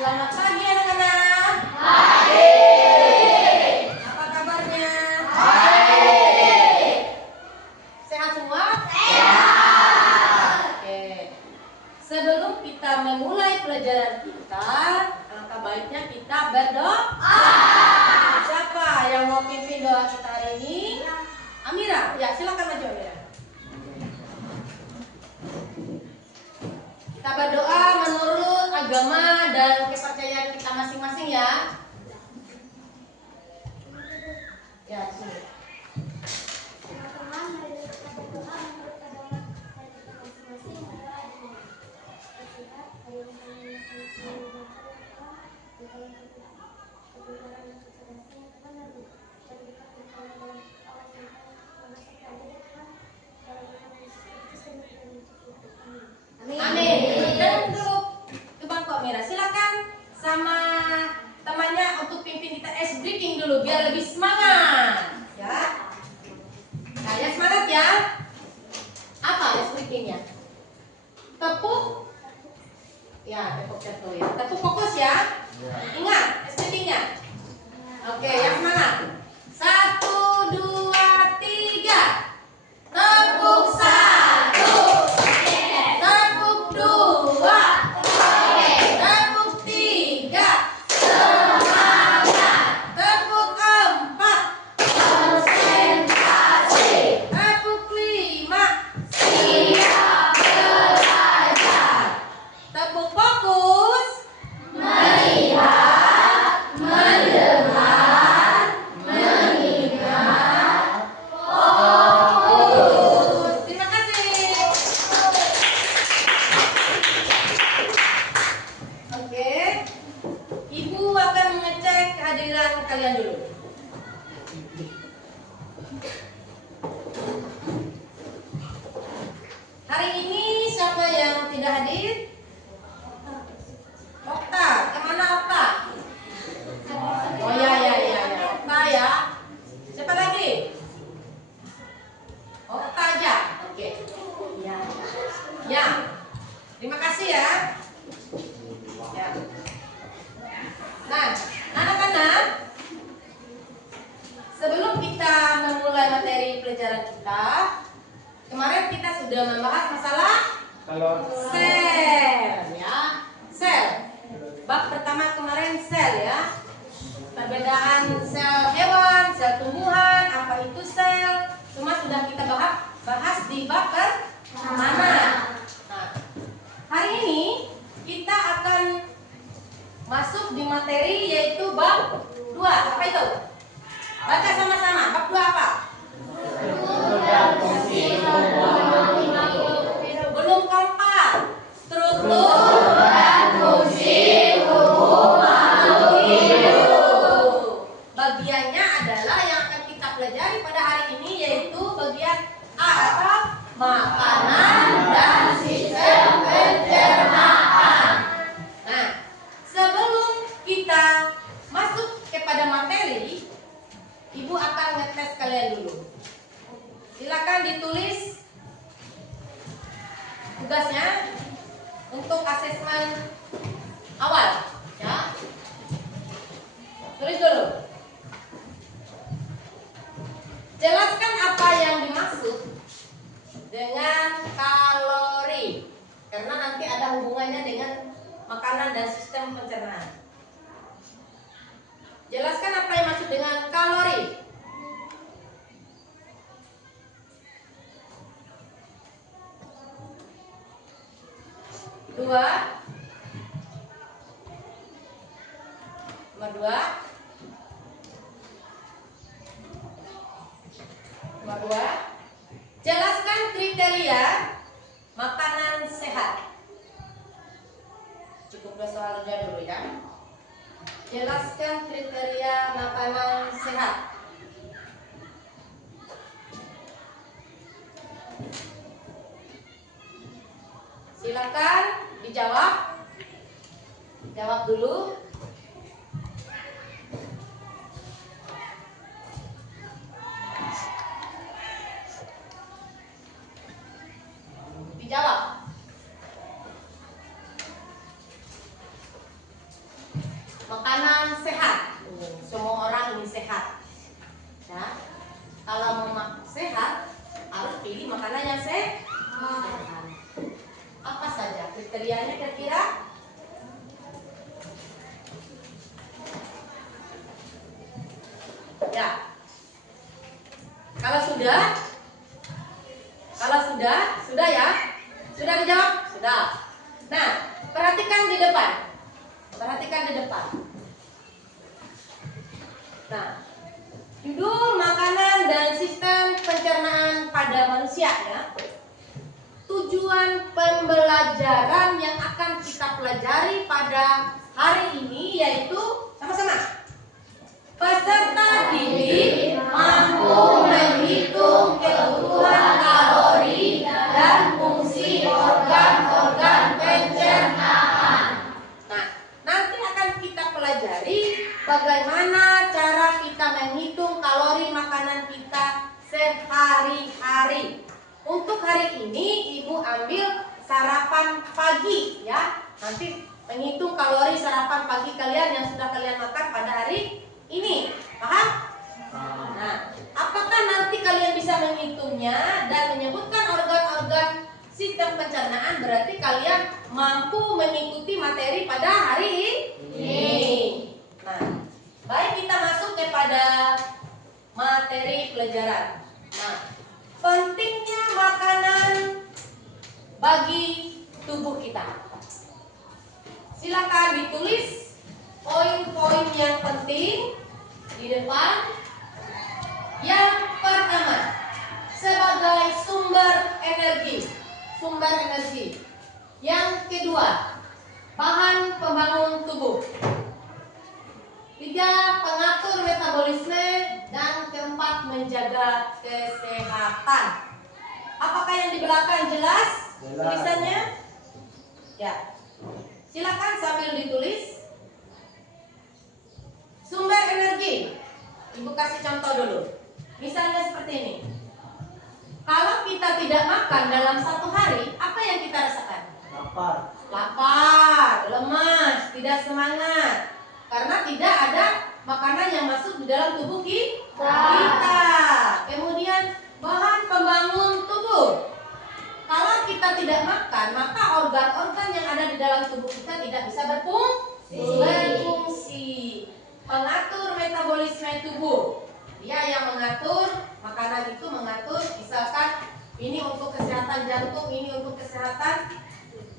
Selamat pagi anak-anak. Pagi. Apa kabarnya? Baik. Sehat semua? Sehat. Oke. Sebelum kita memulai pelajaran kita, alangkah baiknya kita berdoa. Siapa yang mau pimpin doa kita hari ini? Amira. Ya, silakan maju Amira. Kita berdoa menurut agama dan kepercayaan kita masing-masing ya. Ya, sini. Teman-teman, mari kita berdoa menurut agama dan kita masing-masing. Berdoa dengan bersihat dari yang Amin. Dan dulu ke bangku Amira. Silakan sama temannya untuk pimpin kita ice breaking dulu biar lebih semangat. Ya. Nah, ya semangat ya. Apa ice breakingnya? Tepuk. Ya, tepuk jatuh ya. Tepuk fokus ya. Ingat ice breakingnya. Oke, yang semangat. 1, 2, 3. Tepuk 1. Tepuk 2. Tepuk 3. Semangat. Tepuk 4. Konsentrasi. Tepuk 5. Siap belajar. Tepuk fokus. Melihat, mendengar, mengingat. Fokus. Terima kasih. Oke. Ibu akan mengecek kehadiran kalian dulu. Hari ini siapa yang tidak hadir? Okta. Kemana Okta? Oh ya. Okta ya. Siapa lagi? Okta aja. Oke. Ya. Terima kasih ya. Ya. Nah, anak-anak, sebelum kita memulai materi pelajaran kita, kemarin kita sudah membahas masalah sel, ya. Sel. Bab pertama kemarin sel ya. Perbedaan sel hewan, sel tumbuhan, apa itu sel, semua sudah kita bahas di bab pertama. Nah, hari ini kita akan masuk di materi yaitu bab 2. Apa itu? Baca sama-sama. Bab 2 apa? Belum kompak. Struktur dan fungsi tubuh makhluk hidup. bagiannya adalah yang akan kita pelajari pada hari ini yaitu bagian A atau makanan dan sistem pencernaan. Nah, sebelum kita masuk kepada materi, Ibu akan ngetes kalian dulu. Silakan ditulis tugasnya untuk asesmen awal, ya. Tulis dulu. Jelaskan apa yang dimaksud dengan kalori, karena nanti ada hubungannya dengan makanan dan sistem pencernaan. Jelaskan apa yang dimaksud dengan kalori. Nomor 2. Jelaskan kriteria makanan sehat. Cukup 2 soal aja dulu ya. Jelaskan kriteria makanan sehat. Silakan dijawab. Jawab dulu. Dijawab. makanan sehat. Semua orang ingin sehat. Ya. Kalau mau sehat harus pilih makanan yang sehat. Apa saja kriterianya kira-kira? Ya. Kalau sudah ya? Sudah dijawab? Sudah. Nah, perhatikan di depan. Nah, judul makanan dan sistem pencernaan pada manusia ya. Tujuan pembelajaran yang akan kita pelajari pada hari ini yaitu sama-sama. Peserta didik mampu menghitung kebutuhan kalori dan fungsi organ-organ pencernaan. Nah, nanti akan kita pelajari bagaimana cara kita menghitung kalori makanan kita sehari-hari. Untuk hari ini Ibu ambil sarapan pagi ya. Nanti menghitung kalori sarapan pagi kalian yang sudah kalian makan pada hari ini. Paham? Nah, apakah nanti kalian bisa menghitungnya dan menyebutkan organ-organ sistem pencernaan, berarti kalian mampu mengikuti materi pada hari ini. Nah, baik, kita masuk kepada materi pelajaran. Nah, pentingnya makanan bagi tubuh kita. Silakan ditulis poin-poin yang penting di depan. Yang pertama, sebagai sumber energi. Yang kedua, bahan pembangun tubuh. 3, pengatur metabolisme. Dan keempat, menjaga kesehatan. Apakah yang di belakang jelas tulisannya? Ya. Silakan sambil ditulis. Sumber energi. Ibu kasih contoh dulu. Misalnya seperti ini. Kalau kita tidak makan dalam satu hari, apa yang kita rasakan? Lapar, lemas, tidak semangat. Karena tidak ada makanan yang masuk di dalam tubuh kita. Kemudian bahan pembangun tubuh. Kalau kita tidak makan, maka organ-organ yang ada di dalam tubuh kita tidak bisa berfungsi. Pengatur metabolisme tubuh. Dia yang mengatur makanan itu, mengatur misalkan ini untuk kesehatan jantung, ini untuk kesehatan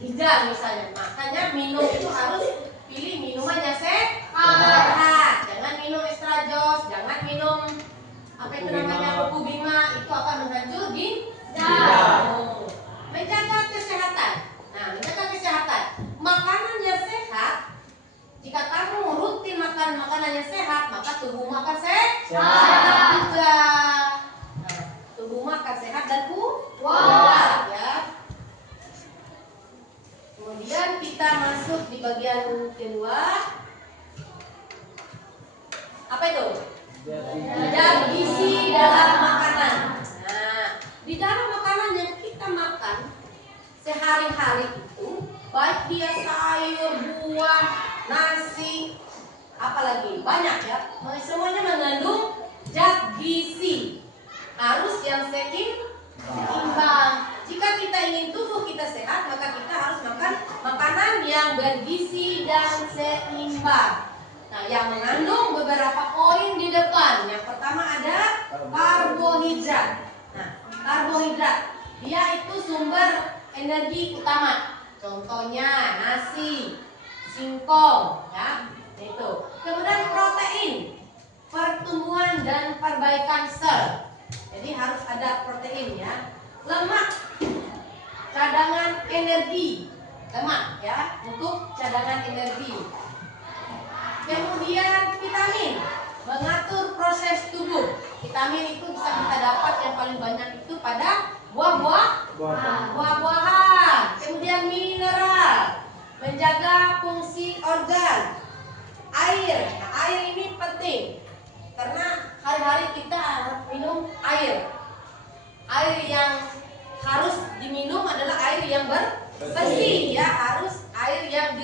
ginjal misalnya. Makanya minum itu harus pilih minumannya sehat. Jangan minum extra jos, jangan minum apa itu namanya kuku bima, itu akan menghancur ginjal. Menjaga kesehatan. Nah, menjaga kesehatan. Makanannya sehat. Jika kamu rutin makan makanannya sehat, maka tubuhmu akan sehat juga. Nah, tubuhmu akan sehat dan kuat ya. Kemudian kita masuk di bagian kedua. Apa itu? Zat gizi dalam makanan. Nah, di dalam makanan yang kita makan sehari-hari itu, baik dia sayur, buah, nasi, apalagi banyak ya, semuanya mengandung zat gizi. Harus yang seimbang. Jika kita ingin tubuh kita sehat, maka kita harus makan makanan yang bergizi dan seimbang. Nah, yang mengandung beberapa poin di depan. Yang pertama ada karbohidrat. Nah, karbohidrat dia itu sumber energi utama. Contohnya nasi, singkong, ya, itu. Kemudian protein, pertumbuhan dan perbaikan sel. Jadi harus ada protein ya. Lemak, cadangan energi. Lemak ya, untuk cadangan energi. Kemudian vitamin, mengatur proses tubuh. Vitamin itu bisa kita dapat yang paling banyak itu pada buah-buahan. Kemudian mineral, menjaga fungsi organ. Air, nah, air ini penting karena hari-hari kita harus minum air. Air yang harus diminum adalah air yang bersih ya, harus air yang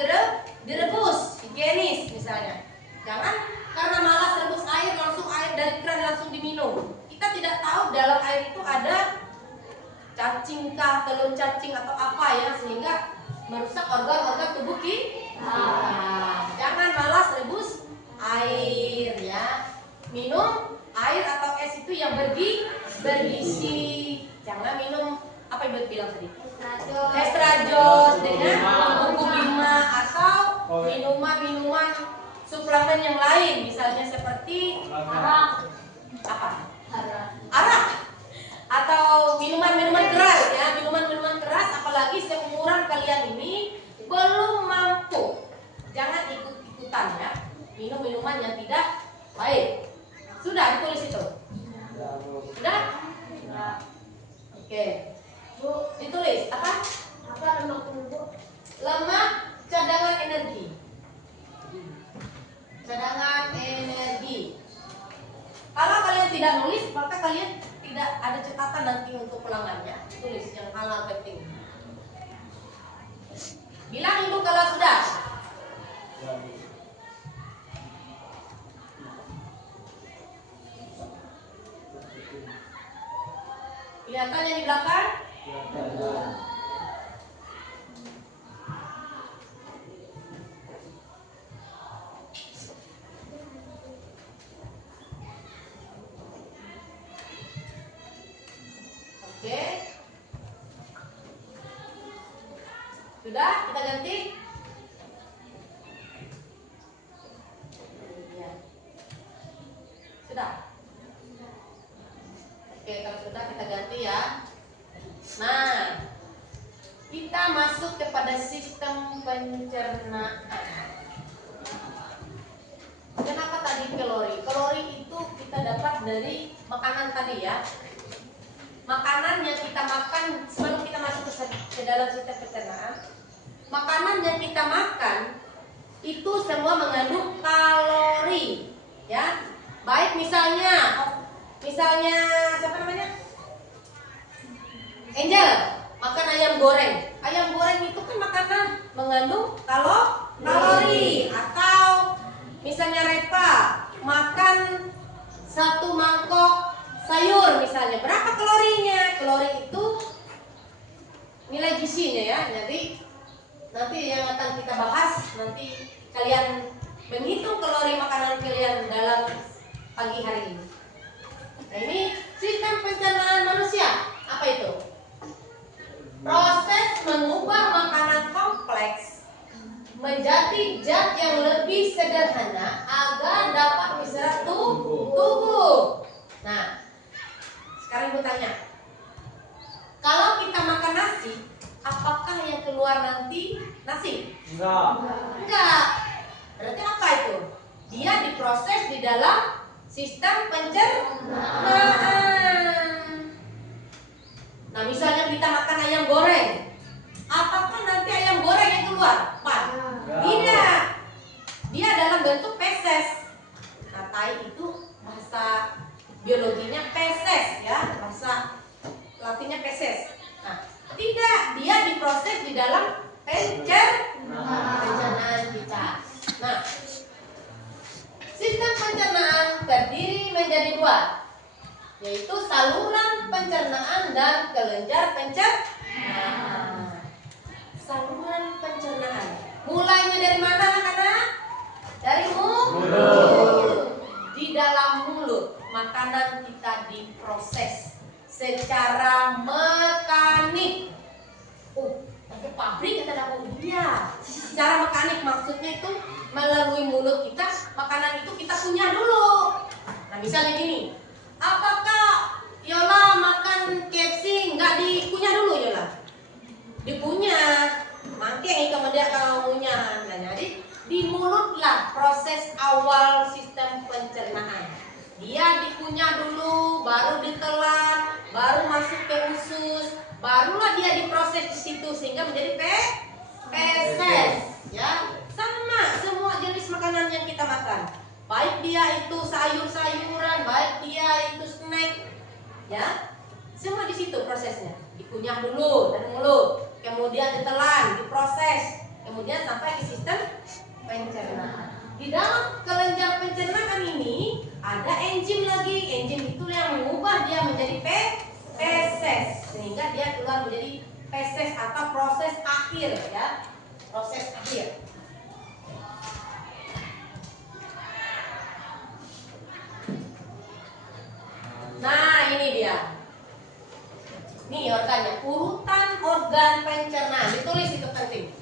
direbus, higienis misalnya. Jangan karena malas rebus air langsung air dari keran langsung diminum. Kita tidak tahu dalam air itu ada cacing kah, telur cacing atau apa ya, sehingga merusak organ-organ tubuh kita. Jangan malas rebus air ya. Minum air atau es itu yang bergizi. Jangan minum apa Ibu bilang tadi? Estradiol dengan buku 5 atau minuman-minuman suplemen yang lain, misalnya seperti apa? Arak atau minuman-minuman keras ya, minuman-minuman keras, apalagi seumuran kalian ini belum mampu. Jangan ikut-ikutan ya, minum minuman yang tidak baik. Sudah ditulis itu? Sudah? Oke. Bu, ditulis apa? Apa lemak Bu? Lemak cadangan energi. Cadangan energi. Kalau kalian tidak nulis, maka kalian tidak ada catatan nanti untuk ulangannya. Tulis yang hal penting. Bilang Ibu kalau sudah. Kelihatannya di belakang? Oke. Sudah, kita ganti. Ya. Sudah. Oke, kalau sudah kita ganti ya. Nah, kita masuk kepada sistem pencernaan. Kenapa tadi kalori? Kalori itu kita dapat dari makanan tadi ya. Makanan yang kita makan sebelum kita masuk ke dalam sistem pencernaan, makanan yang kita makan itu semua mengandung kalori, ya. Baik misalnya siapa namanya? Angel makan ayam goreng. Ayam goreng itu kan makanan mengandung kalori. Atau misalnya Repa makan 1 mangkok sayur misalnya, berapa kalorinya? Kalori itu nilai gizinya ya. Jadi nanti yang akan kita bahas, nanti kalian menghitung kalori makanan kalian dalam pagi hari ini. Nah, ini sistem pencernaan manusia. Apa itu? Proses mengubah makanan kompleks menjadi zat yang lebih sederhana agar dapat diserap tubuh. Nah, sekarang Ibu tanya, kalau kita makan nasi, apakah yang keluar nanti nasi? Enggak. Berarti apa itu? Dia diproses di dalam sistem pencernaan. Nah, misalnya kita makan ayam goreng, apakah nanti ayam goreng yang keluar? Tidak. Dia dalam bentuk feses. Nah, tai itu bahasa biologinya feses ya, bahasa Latinnya feses. Nah, tidak, dia diproses di dalam pencernaan kita. Nah, sistem pencernaan terdiri menjadi 2, yaitu saluran pencernaan dan kelenjar pencernaan. Saluran pencernaan mulainya dari mana anak-anak? Dari mulut. Di dalam mulut makanan kita diproses secara mekanik. Pakai pabrik kata dapur dia. Secara mekanik maksudnya itu melalui mulut kita, makanan itu kita kunyah dulu. Nah, misalnya gini, apakah Yola makan KFC nggak dikunyah dulu Yola? Dikunyah, mangkeng kemudian kalau ngunyah. Nah, jadi di mulutlah proses awal sistem pencernaan. Dia dikunyah dulu, baru ditelan, baru masuk ke usus, barulah dia diproses di situ sehingga menjadi feses. Ya, sama semua jenis makanan yang kita makan. Baik dia itu sayur-sayuran, baik dia itu snack, ya, semua di situ prosesnya. Dikunyah dulu dari mulut, kemudian ditelan, diproses, kemudian sampai ke sistem pencernaan. Di dalam kelenjar kelenjar pencernaan ini ada enzim lagi. Enzim itu yang mengubah dia menjadi feses sehingga dia keluar menjadi feses atau proses akhir ya. Proses akhir. Nah, ini dia. Nih organnya, urutan organ pencernaan. Ditulis itu penting.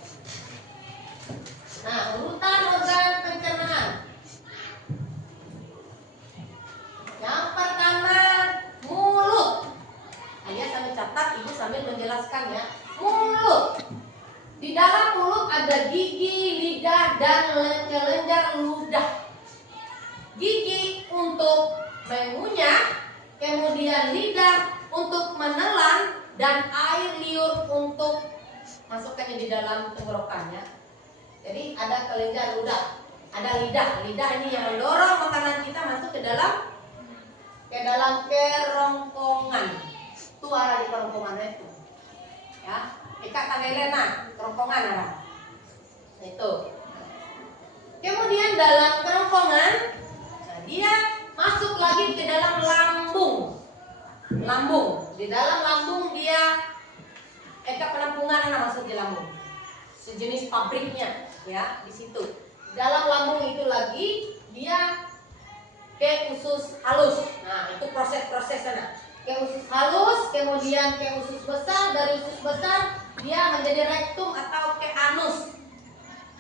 Nah, urutan organ pencernaan. Yang pertama, mulut. Ayah sambil catat, ibu sambil menjelaskan ya. Mulut. Di dalam mulut ada gigi, lidah, dan kelenjar ludah. Gigi untuk mengunyah, kemudian lidah untuk menelan, dan air liur untuk masukkannya di dalam tenggorokannya. Jadi ada kelenjar ludah, ada lidah. Lidah ini yang mendorong makanan kita masuk ke dalam kerongkongan. Itu arah di kerongkongannya itu. Ya, ikatan lelena, kerongkongan arah. Itu. Kemudian dalam kerongkongan, nah dia masuk lagi ke dalam lambung. Lambung. Di dalam lambung dia penampungan yang masuk di lambung. Sejenis pabriknya ya di situ. Dalam lambung itu lagi dia ke usus halus. Nah, itu proses-proses sana. Ke usus halus, kemudian ke usus besar, dari usus besar dia menjadi rektum atau ke anus.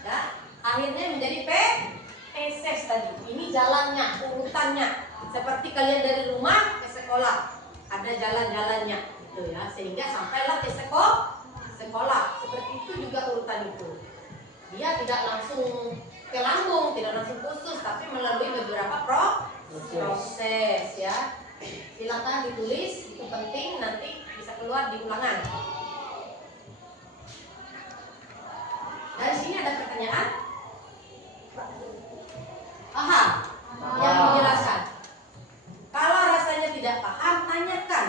Ya, akhirnya menjadi feses tadi. Ini jalannya, urutannya. Seperti kalian dari rumah ke sekolah, ada jalan-jalannya gitu ya, sehingga sampailah ke sekolah. Seperti itu juga urutan itu. Dia tidak langsung ke lambung, tidak langsung ke usus, tapi melalui beberapa proses ya. Silakan ditulis, itu penting, nanti bisa keluar di ulangan. Dari sini ada pertanyaan? Paham? Yang menjelaskan. Kalau rasanya tidak paham, tanyakan.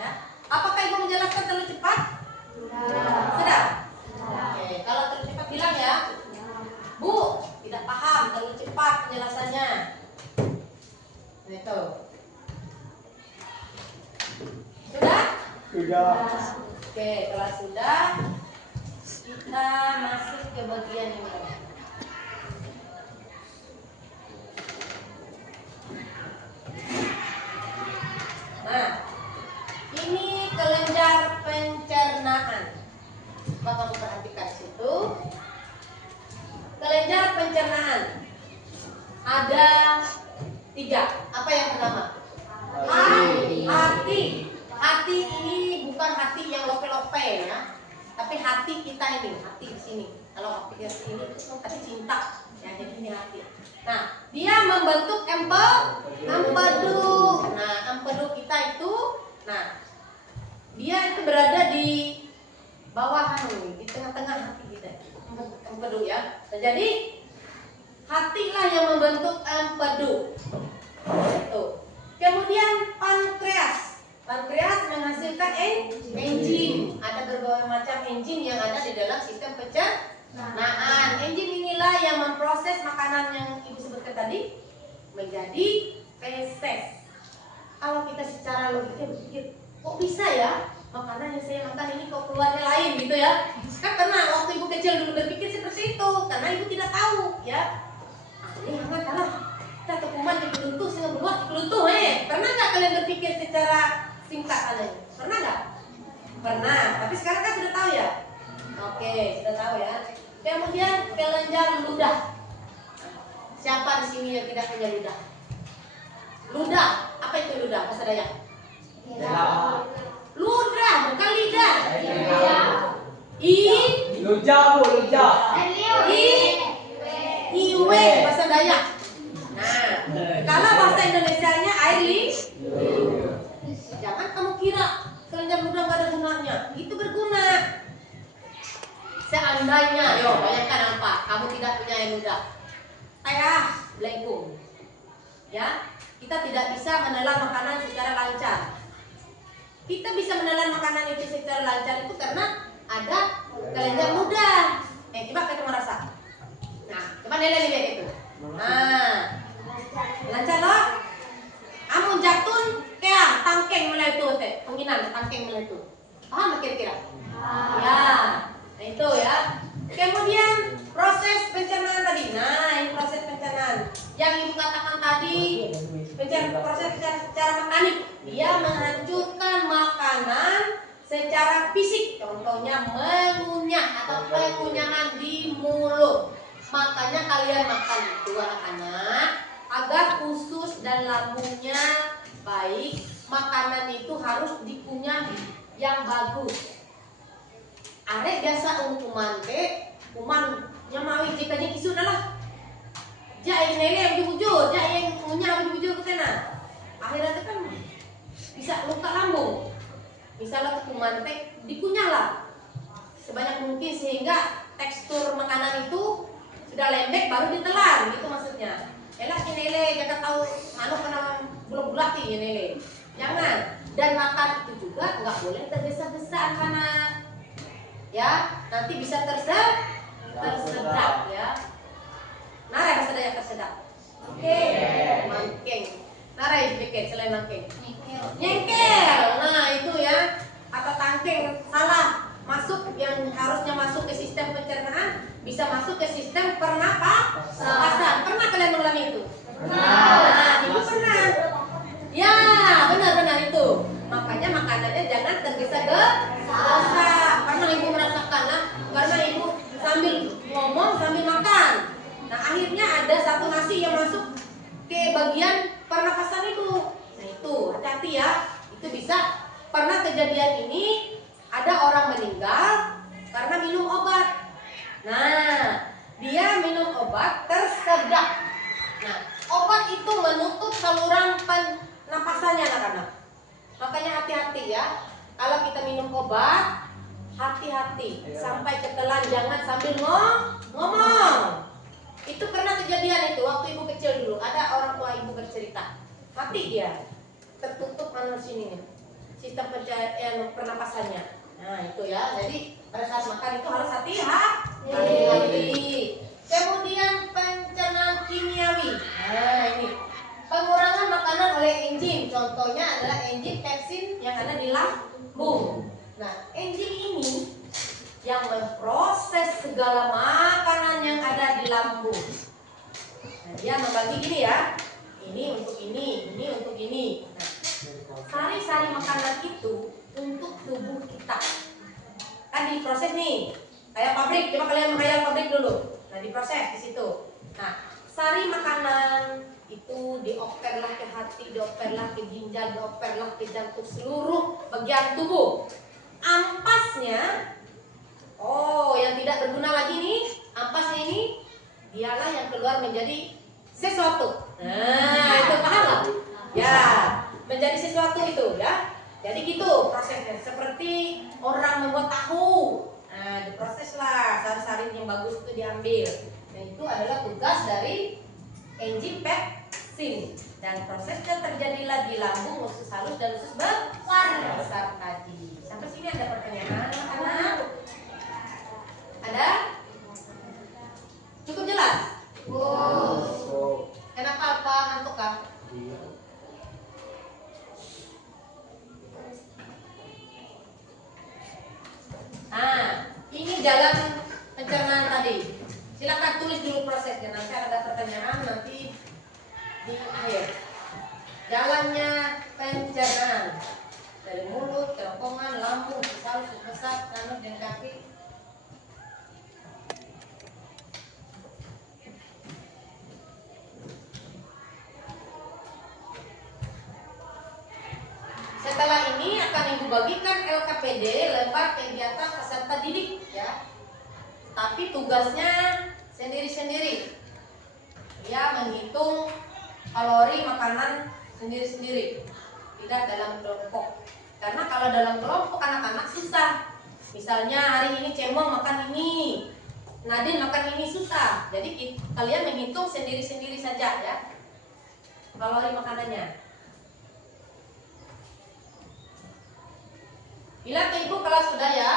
Ya. Apakah ibu menjelaskan terlalu cepat? Sudah? Oke. Kalau terlalu cepat bilang ya, Bu, tidak paham, terlalu cepat penjelasannya. Itu. Sudah? Sudah. Oke, kalau sudah, kita masuk ke bagian ini. Nah, ini kelenjar pencernaan. Coba kamu perhatikan situ. Kelenjar pencernaan ada 3. Apa yang pertama? Hati. Hati ini bukan hati yang lope-lope ya, tapi hati kita ini, hati di sini. Kalau hati di sini itu hati cinta, ya jadi ini hati. Nah, dia membentuk empedu. Nah, empedu kita itu, nah dia itu berada di bawah di tengah-tengah hati kita, empedu ya. Nah, jadi hatilah yang membentuk empedu. Itu. Kemudian pankreas. Pankreas menghasilkan enzim. Ada berbagai macam enzim yang ada di dalam sistem pencernaan. Enzim inilah yang memproses makanan yang ibu sebutkan tadi menjadi feses. Kalau kita secara logika berpikir, kok bisa ya makanan yang saya makan ini kok keluarnya lain gitu ya? Kan pernah waktu ibu kecil dulu berpikir seperti itu, karena ibu tidak tahu ya. Ini hangat kalah. Kita tukuman di keluntuh sehingga berbuat di keluntuh. Pernah nggak kalian berpikir secara singkat kalian? Pernah nggak? Pernah. Tapi sekarang kan sudah tahu ya. Oke, sudah tahu ya. Kemudian kelenjar ludah. Siapa di sini yang tidak punya ludah? Ludah. Apa itu ludah? Bahasa Dayak. Ludah, bukan lidah. Ludah, Bu, ludah. Iwe bahasa Dayak. Nah, kalau bahasa Indonesianya air jangan kamu kira kelenjar ludah nggak ada gunanya. Itu berguna. Seandainya, bayangkan apa? Kamu tidak punya air ludah, belengkung. Ya, kita tidak bisa menelan makanan secara lancar. Kita bisa menelan makanan itu secara lancar itu karena ada kelenjar ludah. Coba kita merasa. Nah, coba nilai itu. Nah, Lancar loh. Amun jatun kaya tangkeng mulai itu teh. Penginan tangkeng mulai itu. Paham kira-kira? Ya. Nah itu ya. Kemudian proses pencernaan tadi. Nah, ini proses pencernaan. Yang ibu katakan tadi, proses secara mekanik. Dia menghancurkan makanan secara fisik. Contohnya mengunyah atau pengunyahan di mulut. Makanya kalian makan itu anak-anak agar usus dan lambungnya baik. Makanan itu harus dikunyah yang bagus. Arek biasa kuman nyamawi jika kisu lah. Jai nele yang bujur, jai yang punya bujur ke sana. Akhirnya itu kan bisa luka lambung. Misalnya kuman dikunyah lah sebanyak mungkin sehingga tekstur makanan itu sudah lembek baru ditelan, gitu maksudnya. Elah nele jangan tahu manuk kena bulat-bulat nih nele. Jangan. Dan makan itu juga nggak boleh tergesa-gesa anak-anak. Ya, nanti bisa tersedak ya. Narai bahasa Dayak tersedak. Oke. Mangkeng. Narai sedikit selain mangkeng. Nyengkel. Nah, itu ya. Atau tangkeng salah masuk yang harusnya masuk ke sistem pencernaan bisa masuk ke sistem pernapasan. Pernah kalian mengalami itu? Nah, itu pernah. Ya, benar-benar itu. Makanya makanannya jangan tergesa-gesa. Karena ibu merasakan lah, karena ibu sambil ngomong sambil makan. Nah akhirnya ada satu nasi yang masuk ke bagian pernapasan itu. Nah itu hati-hati ya. Itu bisa pernah kejadian ini ada orang meninggal karena minum obat. Nah dia minum obat tersedak. Nah obat itu menutup saluran pernapasannya anak-anak. Makanya hati-hati ya. Kalau kita minum obat, hati-hati sampai ketelan, jangan sambil ngomong. Itu pernah kejadian itu waktu ibu kecil dulu. Ada orang tua ibu bercerita, mati dia, tertutup sini sistem pernapasannya. Nah itu ya. Jadi pada saat makan itu harus hati-hati. Kemudian pencernaan kimiawi. Nah ini pengurangan makanan oleh enzim. Contohnya adalah enzim pepsin yang ada di lambung. Nah, enzim ini yang memproses segala makanan yang ada di lambung. Nah, dia membagi gini ya. Ini untuk ini untuk ini. Nah, sari-sari makanan itu untuk tubuh kita. Kan diproses nih. Kayak pabrik, coba kalian menghayal pabrik dulu. Nah, diproses di situ. Nah, sari makanan itu dioperlah ke hati, dioperlah ke ginjal, dioperlah ke jantung, seluruh bagian tubuh. Ampasnya, yang tidak berguna lagi nih, ampasnya ini dialah yang keluar menjadi sesuatu. Nah, itu paham nggak? Ya, menjadi sesuatu itu ya. Jadi gitu prosesnya. Seperti orang membuat tahu. Nah, diproseslah sari-sari yang bagus itu diambil. Dan itu adalah tugas dari enzim pepsin. Dan prosesnya terjadilah di lambung, usus halus dan usus besar tadi. Sampai sini ada pertanyaan anak-anak? Ada? Cukup jelas? Kenapa apa ngantuk kah? Nah, ini jalan pencernaan tadi. Silakan tulis dulu prosesnya. Nanti ada pertanyaan nanti di akhir. Jalannya pencernaan dari mulut, kerongkongan, lambung, usus besar, kanut dan kaki. Setelah ini akan ibu bagikan LKPD, lembar kegiatan peserta didik ya. Tapi tugasnya sendiri-sendiri. Dia menghitung kalori makanan sendiri-sendiri, tidak dalam kelompok. Karena kalau dalam kelompok anak-anak susah. Misalnya hari ini Cemong makan ini, Nadine makan ini, susah. Jadi kalian menghitung sendiri-sendiri saja ya kalori makanannya. Bilang ke ibu kalau sudah ya.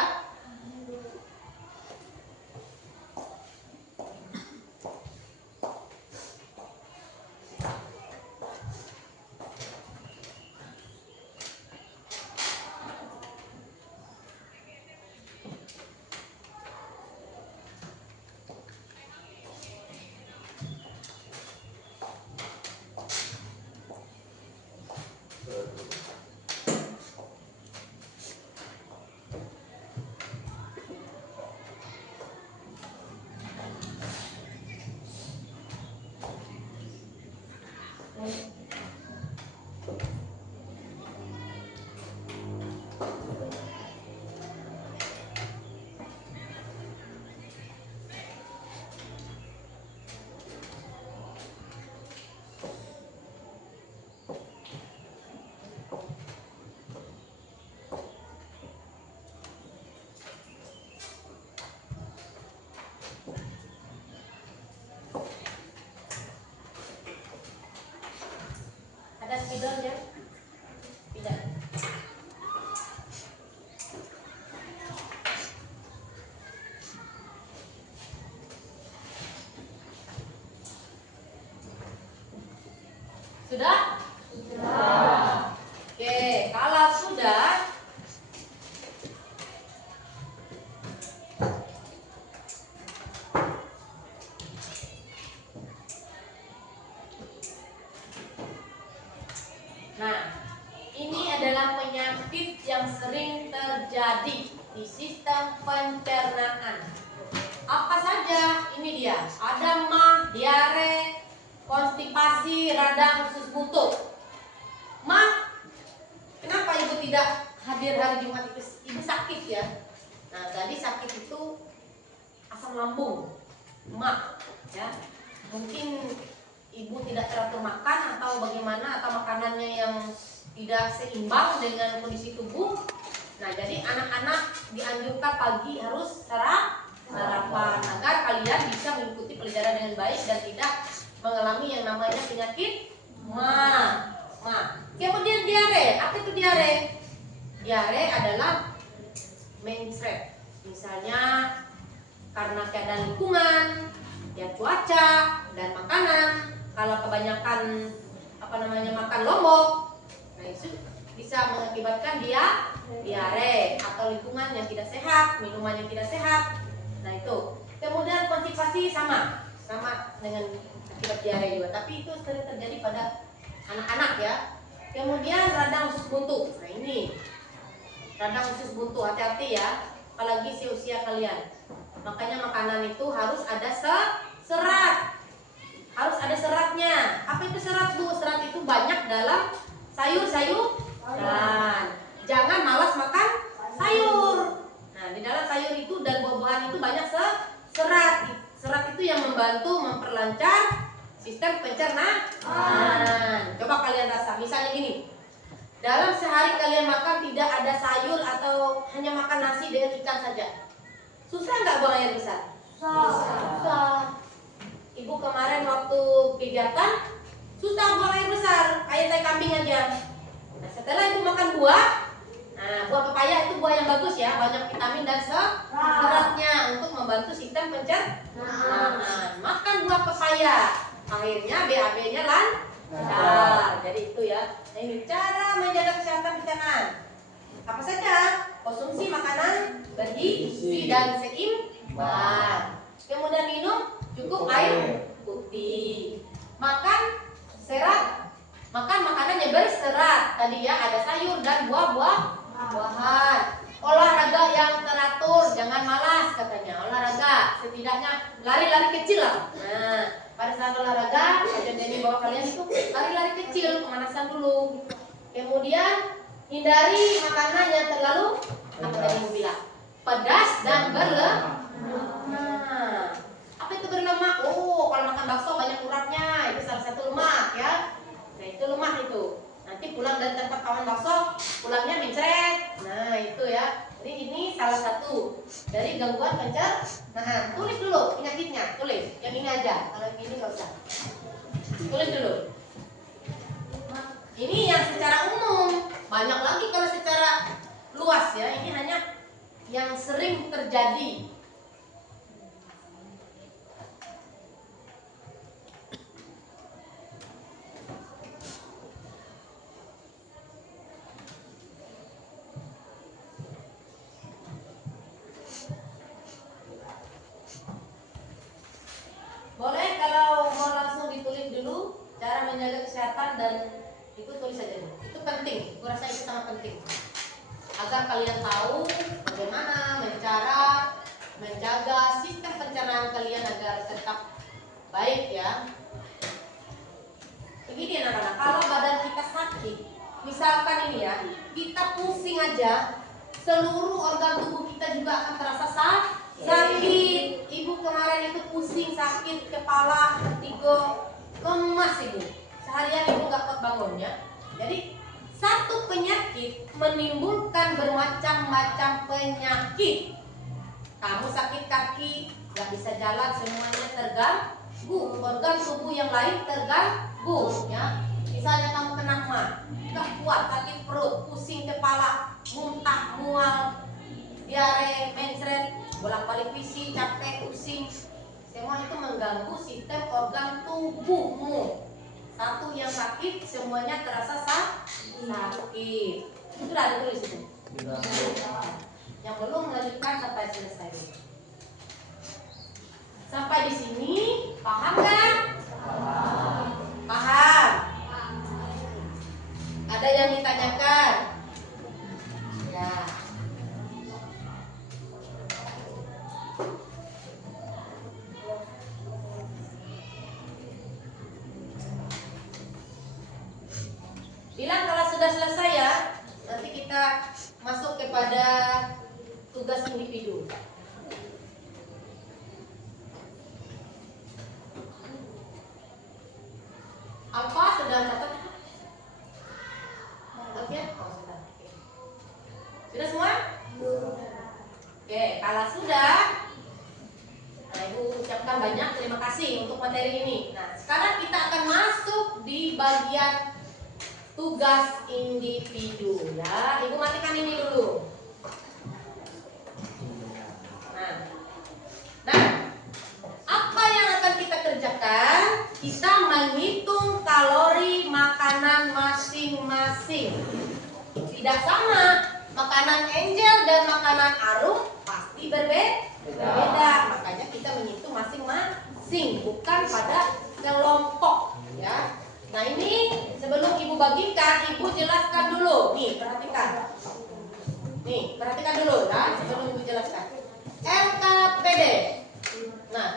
spidolnya. Tidak. Sudah? Sudah. Oke, kalau sudah, nah, ini adalah penyakit yang sering terjadi di sistem pencernaan. Apa saja? Ini dia. Ada mah, diare, konstipasi, radang usus buntu. Mah, kenapa ibu tidak hadir hari Jumat itu? Ibu sakit ya. Nah, tadi sakit itu asam lambung, mah, ya. Mungkin ibu tidak teratur makan atau bagaimana, atau makanannya yang tidak seimbang dengan kondisi tubuh. Nah, jadi anak-anak dianjurkan pagi harus sarapan agar kalian bisa mengikuti pelajaran dengan baik dan tidak mengalami yang namanya penyakit mah. Kemudian diare. Apa itu diare? Diare adalah mencret. Misalnya karena keadaan lingkungan, ya cuaca dan makanan. Kalau kebanyakan makan lombok, nah itu bisa mengakibatkan dia diare, atau lingkungan yang tidak sehat, minuman yang tidak sehat. Nah itu. Kemudian konstipasi sama dengan akibat diare juga, tapi itu sering terjadi pada anak-anak ya. Kemudian radang usus buntu. Nah ini radang usus buntu, hati-hati ya, apalagi usia kalian. Makanya makanan itu harus ada serat, harus ada seratnya. Apa itu serat bu? Serat itu banyak dalam sayur-sayuran. Jangan malas makan sayur. Nah, di dalam sayur itu dan buah-buahan itu banyak serat. Serat itu yang membantu memperlancar sistem pencernaan. Coba kalian rasa, misalnya gini. Dalam sehari kalian makan tidak ada sayur atau hanya makan nasi dengan ikan saja. Susah nggak buang air besar? Susah. Ibu kemarin waktu kegiatan susah buang air besar, kayak tai kambing aja. Nah, setelah ibu makan buah, nah buah pepaya itu buah yang bagus ya, banyak vitamin dan seratnya untuk membantu sistem pencernaan. Makan buah pepaya, akhirnya BAB-nya lancar. Jadi itu ya. Nah, ini cara menjaga kesehatan pencernaan. Apa saja? Konsumsi makanan bergizi dan seimbang. Kemudian minum cukup air putih. Makan makanan yang berserat. Tadi ya ada sayur dan buah-buahan. Olahraga yang teratur, jangan malas katanya. Olahraga setidaknya lari-lari kecil lah. Nah, pada saat olahraga, jadi bawa kalian itu lari-lari kecil, pemanasan dulu. Kemudian hindari makanan yang terlalu apa tadi ibu bilang? Pedas dan berlemak. Nah, apa itu berlemak? Oh, kalau makan bakso banyak uratnya, itu salah satu lemak ya. Nah, itu lemak itu. Nanti pulang dari tempat kawan bakso, pulangnya mencret. Nah, itu ya. Jadi ini salah satu dari gangguan pencernaan. Tulis dulu penyakitnya, tulis. Yang ini aja, kalau yang ini nggak usah. Tulis dulu. Ini yang secara umum, banyak lagi kalau secara luas ya. Ini hanya yang sering terjadi. Boleh kalau mau langsung ditulis dulu cara menjaga kesehatan, dan itu tulis saja dulu. Itu penting, gue rasa itu sangat penting agar kalian tahu bagaimana cara menjaga sistem pencernaan kalian agar tetap baik ya. Begini anak-anak, kalau badan kita sakit, misalkan ini ya, kita pusing aja, seluruh organ tubuh kita juga akan terasa sakit. Ibu kemarin itu pusing, sakit kepala, vertigo, lemas ibu. Seharian ibu nggak kuat bangunnya. Jadi satu penyakit menimbulkan bermacam-macam penyakit. Kamu sakit kaki, nggak bisa jalan, semuanya terganggu. Organ tubuh yang lain terganggu, ya. Misalnya kamu kena mah, gak kuat, sakit perut, pusing kepala, muntah, mual, diare, mencret, bolak-balik PC, capek, pusing. Semua itu mengganggu sistem organ tubuhmu. Satu yang sakit, semuanya terasa sakit. Sudah ada tulis itu. Yang belum melanjutkan sampai selesai. Sampai di sini paham kan? Paham. Ada yang ditanyakan? Ya. Bilang kalau sudah selesai ya. Nanti kita masuk kepada tugas individu. Apa sudah catat? Oke, oh, sudah. Sudah semua? Oke, kalau sudah, nah Ibu ucapkan banyak terima kasih untuk materi ini. Nah, sekarang kita akan masuk di bagian tugas individu ya. Ibu matikan ini dulu. Nah, apa yang akan kita kerjakan? Kita menghitung kalori makanan masing-masing. Tidak sama, makanan Angel dan makanan Arum pasti berbeda. Makanya kita menghitung masing-masing, bukan pada kelompok ya. Nah ini sebelum Ibu bagikan, Ibu jelaskan dulu. Nih perhatikan. Nih perhatikan dulu ya, sebelum Ibu jelaskan. LKPD. Nah,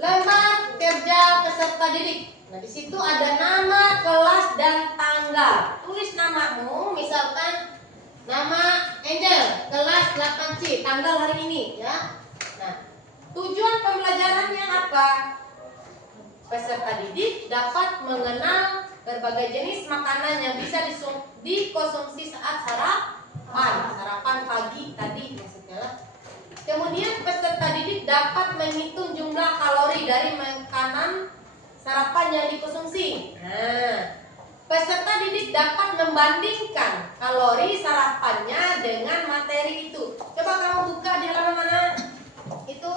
lembar kerja peserta didik. Nah di situ ada nama, kelas dan tanggal. Tulis namamu, misalkan nama Angel, kelas 8C, tanggal hari ini ya. Nah, tujuan pembelajarannya apa? Peserta didik dapat mengenal berbagai jenis makanan yang bisa dikonsumsi saat sarapan pagi tadi maksudnya lah. Kemudian peserta didik dapat menghitung jumlah kalori dari makanan sarapan yang dikonsumsi. Nah, peserta didik dapat membandingkan kalori sarapannya dengan materi itu. Coba kamu buka di halaman mana? Itu.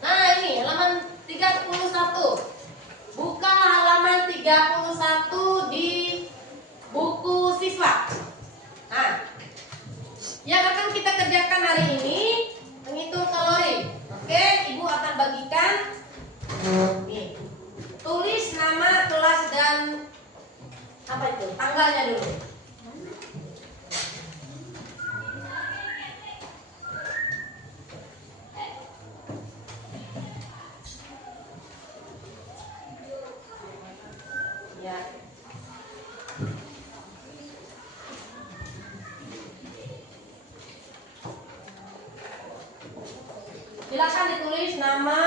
Nah, ini halaman 31. Buka halaman 31 di buku siswa. Nah, yang akan kita kerjakan hari ini menghitung kalori. Oke, Ibu akan bagikan. Nih, tulis nama, kelas dan apa itu? Tanggalnya dulu. Ya. Silakan ditulis nama,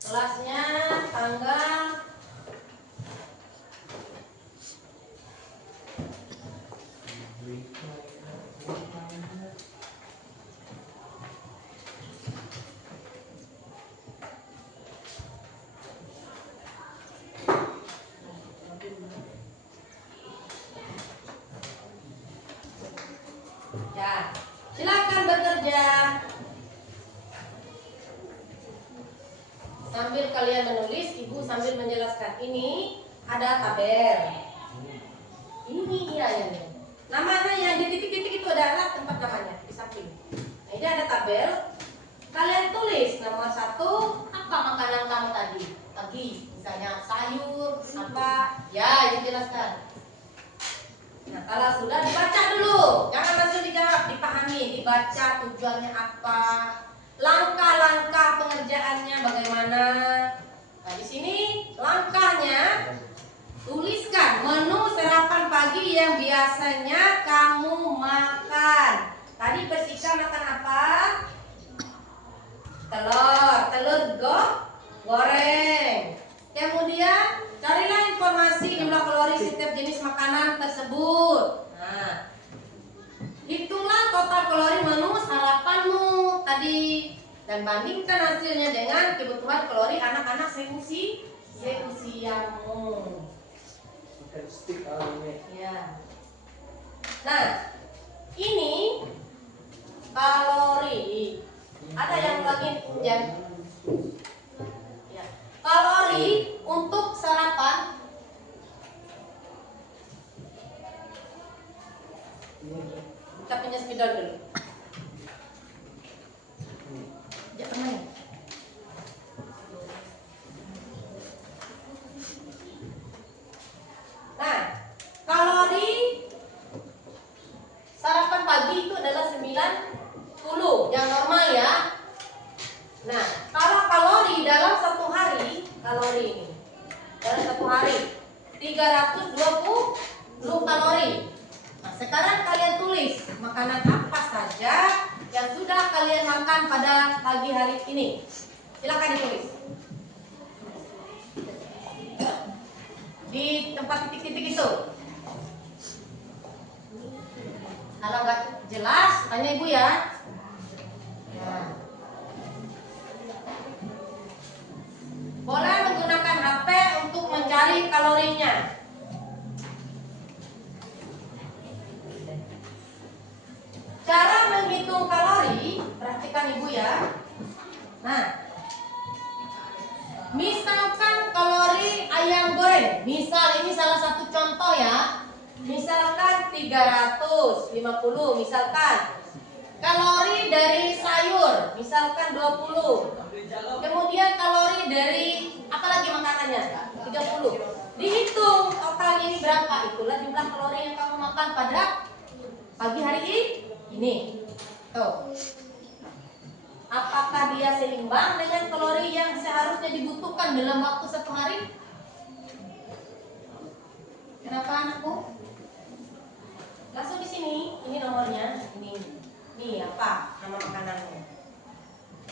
kelasnya, tanggal. Ya, silakan bekerja. Sambil kalian menulis, Ibu sambil menjelaskan. Ini ada tabel. Ini iya ya. Namanya yang di titik-titik itu adalah tempat namanya di samping. Nah, ini ada tabel. Kalian tulis nomor 1 apa makanan kamu tadi pagi, misalnya sayur apa? Ya, dijelaskan. Nah, kalau sudah dibaca dulu, jangan langsung dijawab, dipahami, dibaca tujuannya apa, langkah-langkah pengerjaannya bagaimana. Nah, di sini langkahnya tuliskan menu sarapan pagi yang biasanya kamu makan. Tadi Persika makan apa? Telur goreng. Kemudian carilah informasi jumlah kalori setiap jenis makanan tersebut. Nah, hitunglah total kalori menu sarapanmu tadi dan bandingkan hasilnya dengan kebutuhan kalori anak-anak seusiamu. Stick alame. Ya. Nah, ini kalori. Ada yang lagi jam? Ya. Kalori untuk sarapan. Kita punya spidol dulu. Jangan main. Nah, kalori sarapan pagi itu adalah 90 yang normal ya. Nah, kalau kalori dalam satu hari, kalori ini dalam satu hari 320 kalori. Nah, sekarang kalian tulis makanan apa saja yang sudah kalian makan pada pagi hari ini. Silakan ditulis di tempat titik-titik itu. Kalau nggak jelas, tanya ibu ya. Nah. Boleh menggunakan HP untuk mencari kalorinya. Cara menghitung kalori, perhatikan ibu ya. Nah, misalkan kalori ayam goreng, misal ini salah satu contoh ya. Misalkan 350, misalkan kalori dari sayur, misalkan 20. Kemudian kalori dari apa lagi makanannya? 30. Dihitung totalnya ini berapa? Itulah jumlah kalori yang kamu makan pada pagi hari ini. Tuh. Apakah dia seimbang dengan kalori yang seharusnya dibutuhkan dalam waktu satu hari? Kenapa anakku? Langsung di sini, ini nomornya, ini apa nama makanannya?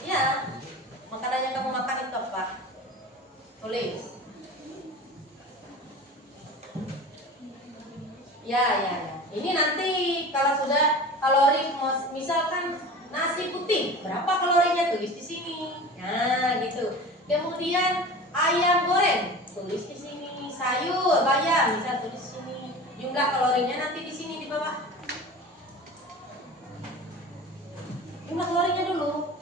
Ya, makanan yang kamu makan itu apa? Tulis. Ya. Ini nanti kalau sudah kalori, misalkan nasi putih, berapa kalorinya tulis di sini. Nah, gitu. Kemudian ayam goreng, tulis di sini. Sayur, bayam, bisa tulis di sini. Jumlah kalorinya nanti di sini di bawah. Jumlah kalorinya dulu.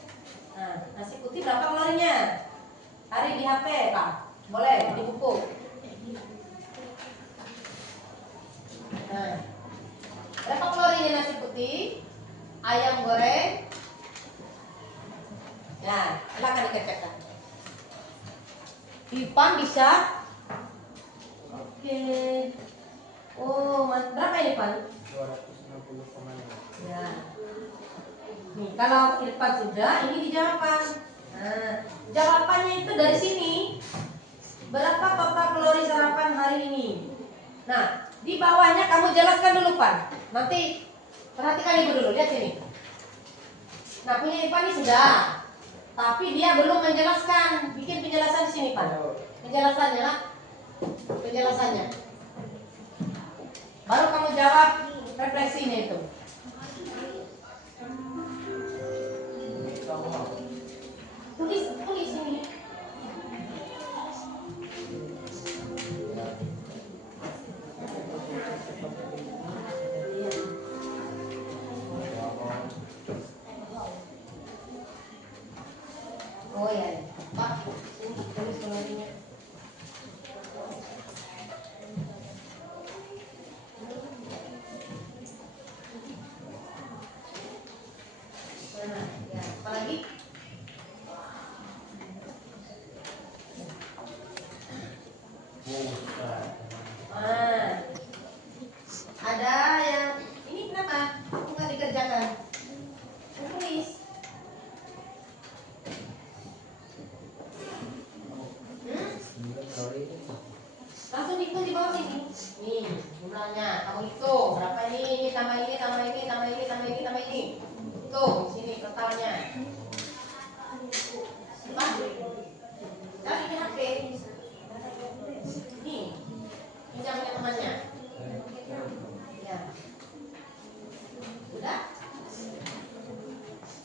Nah, nasi putih berapa kalorinya? Hari di HP, Pak. Boleh di buku. Nah, berapa kalorinya nasi putih? Ayam goreng. Nah, silakan dikecepkan. Ipan bisa. Oke. Oh, berapa ini, Pan? 260,5. Ya. Nih, kalau Irfan sudah, ini dijawabkan. Nah, jawabannya itu dari sini. Berapa total kalori sarapan hari ini? Nah, di bawahnya kamu jelaskan dulu, Pan. Nanti perhatikan ibu dulu, lihat sini. Nah, punya Irfan ini sudah, tapi dia belum menjelaskan. Bikin penjelasan di sini, Pan. Penjelasannya, lah. Penjelasannya. Baru kamu jawab refleksinya itu. Tulis ini. Oh ya, Pak, tulis kalorinya. Nah, ya, apa lagi? Ada yang ini kenapa? Aku nggak dikerjakan. Tulis. Langsung hitung di bawah sini. Nih jumlahnya. Kamu hitung berapa ini tambah ini tambah ini tambah ini tambah ini tambah ini. Hitung di sini totalnya. Pak, cari di HP. Nih, pinjam punya temannya. Ya. Sudah?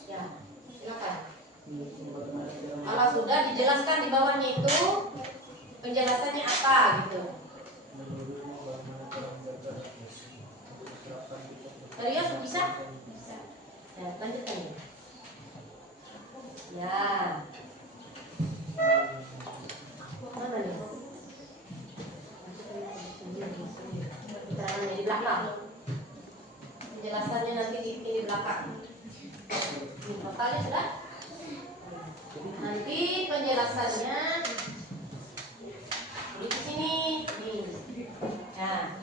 Ya, silakan. Kalau sudah dijelaskan di bawahnya itu penjelasannya apa gitu. Ya. Mana nih? Keterangannya di belakang. Penjelasannya nanti di belakang. Ini totalnya sudah. Nanti penjelasannya di sini. Nih. Nah.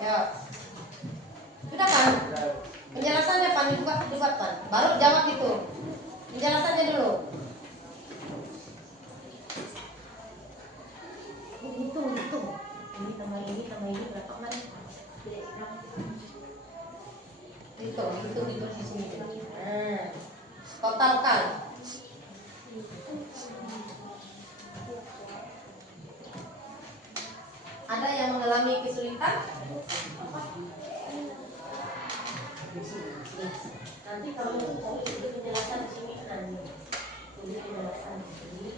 Ya. Sudah kan? Penjelasannya Pan dibuat Pan. Baru jawab itu. Penjelasannya dulu. Hitung. Ini tambah ini berapa kemarin? Hitung di sini. Nah, totalkan. Ada yang mengalami kesulitan? Nanti kalau cari penjelasan di sini nanti tulis penjelasan di sini.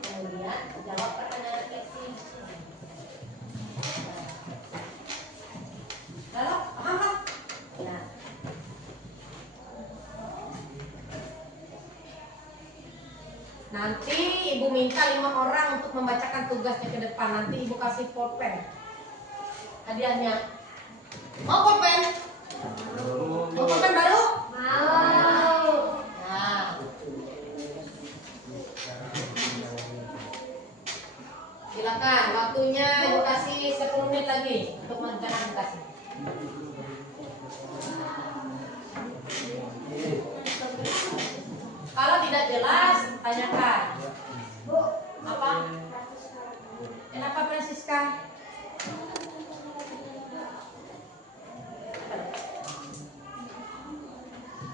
Kemudian jawab pertanyaan refleksi. Lalu paham kan? Ya. Nanti ibu minta 5 orang untuk membacakan tugasnya ke depan. Nanti ibu kasih pulpen. Hadiahnya. Mau pulpen? Mau pulpen baru? Mau. Nah. Silakan, waktunya ibu kasih 10 menit lagi untuk mengerjakan tugas. Kalau tidak jelas, tanyakan. Apa? Kenapa Francisca?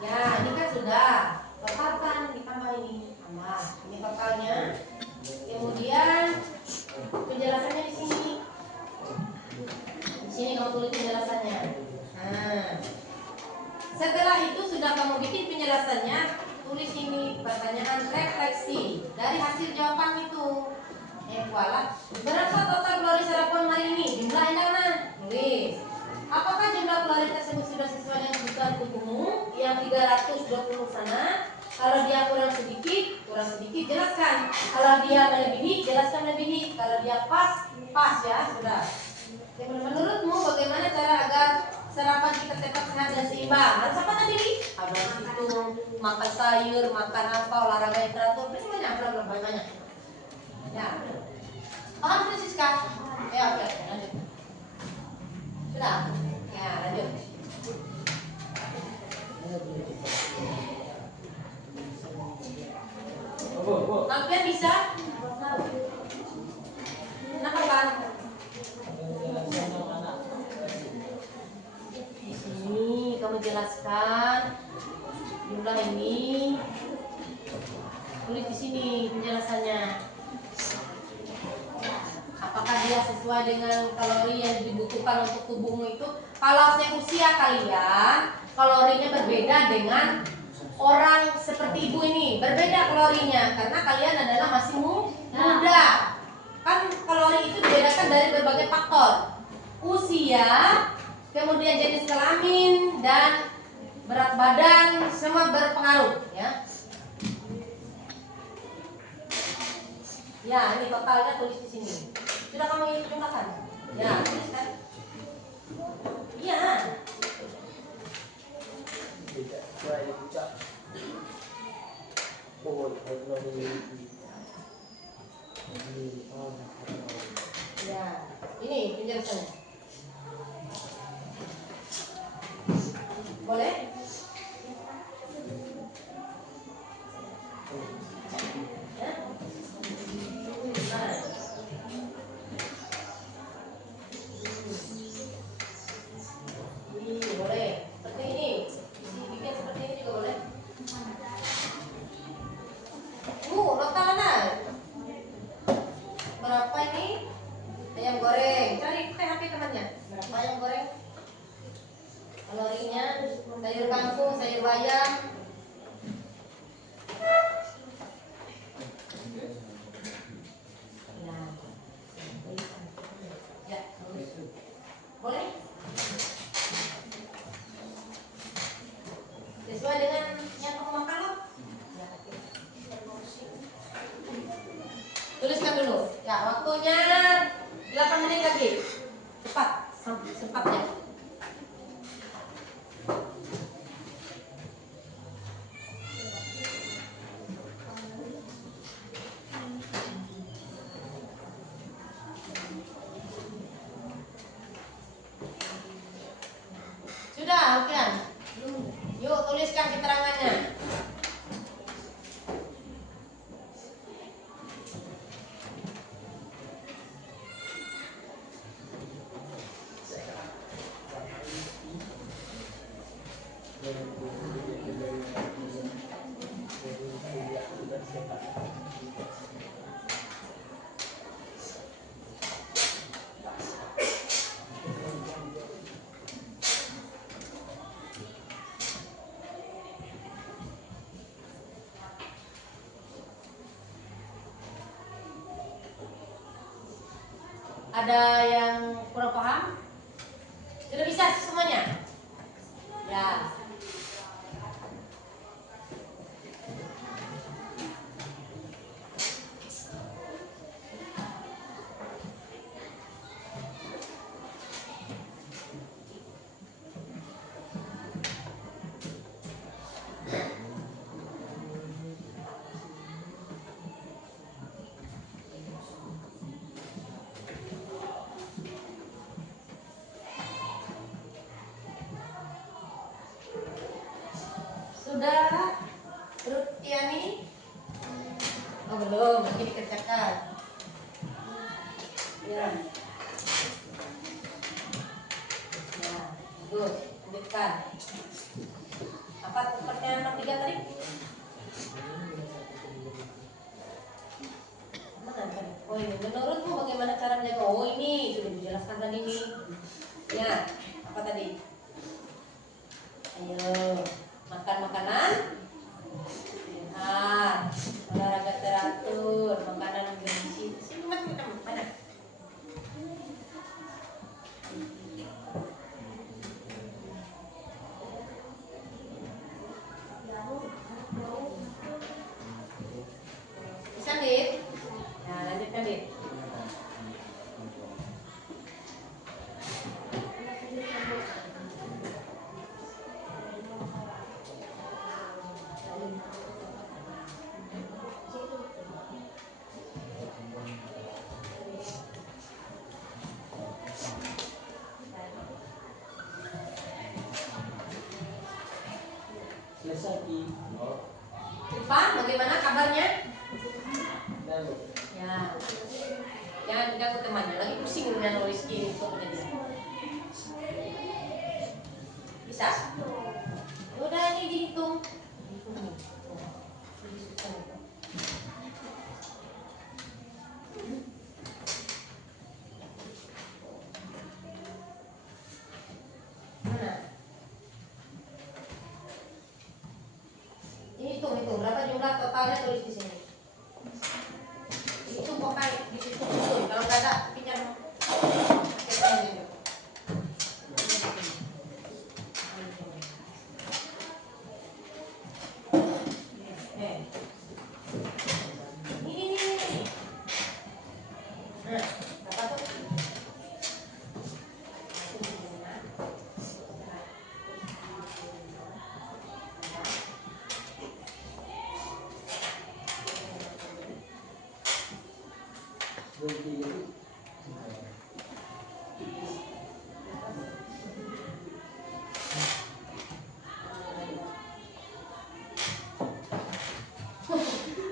Ya, ini kan sudah. Totalkan ditambah ini. Tambah. Ini totalnya. Kemudian penjelasannya di sini. Di sini kamu tulis penjelasannya. Nah. Setelah itu sudah kamu bikin penjelasannya, tulis ini pertanyaan refleksi dari hasil jawaban itu. Voilà. Berapa total kalori sarapan hari ini? Jumlahnya mana? Tulis. Apakah jumlah kalori tersebut sudah sesuai dengan kebutuhan tubuhmu? Yang 320 sana. Kalau dia kurang sedikit jelaskan. Kalau dia melebihi, jelaskan melebihi. Kalau dia pas ya sudah. Menurutmu bagaimana cara agar sarapan kita tetap sehat dan seimbang? Harus apa tadi? Habis itu makan sayur, makan apa, olahraga yang teratur, banyak. Ya. Paham Francisca? Ya, oke, lanjut. Sudah? Ya, lanjut. Kalian bisa? Kenapa kan? Di sini kamu jelaskan jumlah ini. Tulis di sini penjelasannya. Apakah dia sesuai dengan kalori yang dibutuhkan untuk tubuhmu itu? Kalau seusia kalian, kalorinya berbeda dengan orang seperti ibu ini. Berbeda kalorinya karena kalian adalah masih muda. Kan kalori itu dibedakan dari berbagai faktor. Usia, kemudian jenis kelamin dan berat badan semua berpengaruh, ya. Ya, ini totalnya tulis di sini. Sudah kamu jumlahkan? Ya, tuliskan. Iya. Ya, ini penjelasannya. Boleh? Ya? Nah. Ini boleh. Seperti ini. Bikin seperti ini juga boleh. Notalan. Berapa ini? Ayam goreng. Cari HP temannya. Berapa ayam goreng? Kalorinya, sayur kangkung, sayur bayam. Ya, boleh? waktunya 8 menit lagi. Cepat, sempatnya. Sudah, Alfian? Yuk, tuliskan keterangannya. Ada yang kurang paham? Sudah bisa semuanya? Ya. Sudah, Rutiani? Oh belum, masih dikerjakan. Ya. Ya, bagus. Lanjutkan. Apa pertanyaan nomor 3 tadi? Mana tadi? Oh ini, menurutmu bagaimana cara menjaga? Oh ini, sudah dijelaskan tadi nih. Ya, apa tadi? Ayo, makan makanan sehat, olahraga teratur, makanan bergizi. Sini macam mana? Bisa, Dit? Nah, lanjutkan, Dit. Selesai di Irfan, bagaimana kabarnya? lalu. Ya, jangan diganggu temannya. Lagi pusing dengan nulis gini pokoknya dia. Bisa? Udah ini dihitung. Mana? Ini hitung berapa jumlah totalnya, tulis di sini. Hitung pokoknya di situ susun. Kalau nggak ada pinjam. Ini. Nah, berapa tuh?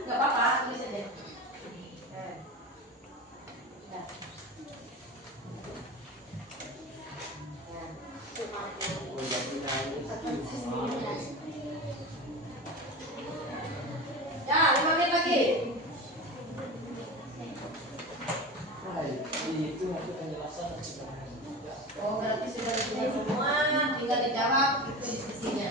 Nggak apa-apa, tulis aja. Nah, udah. Ya, 5 menit lagi. Itu nanti penjelasan. Oh, berarti sudah ditulis semua, tinggal dijawab itu diskusinya.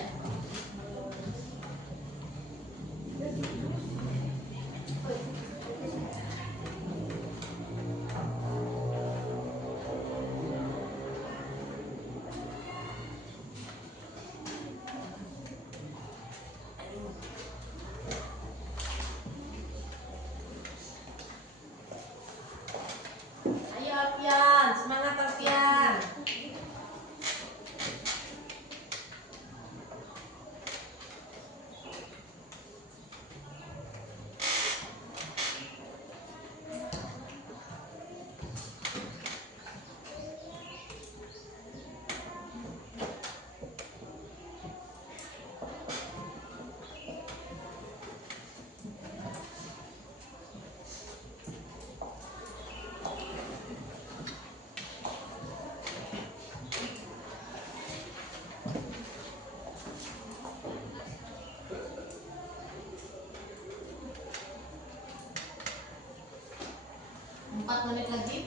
4 menit lagi.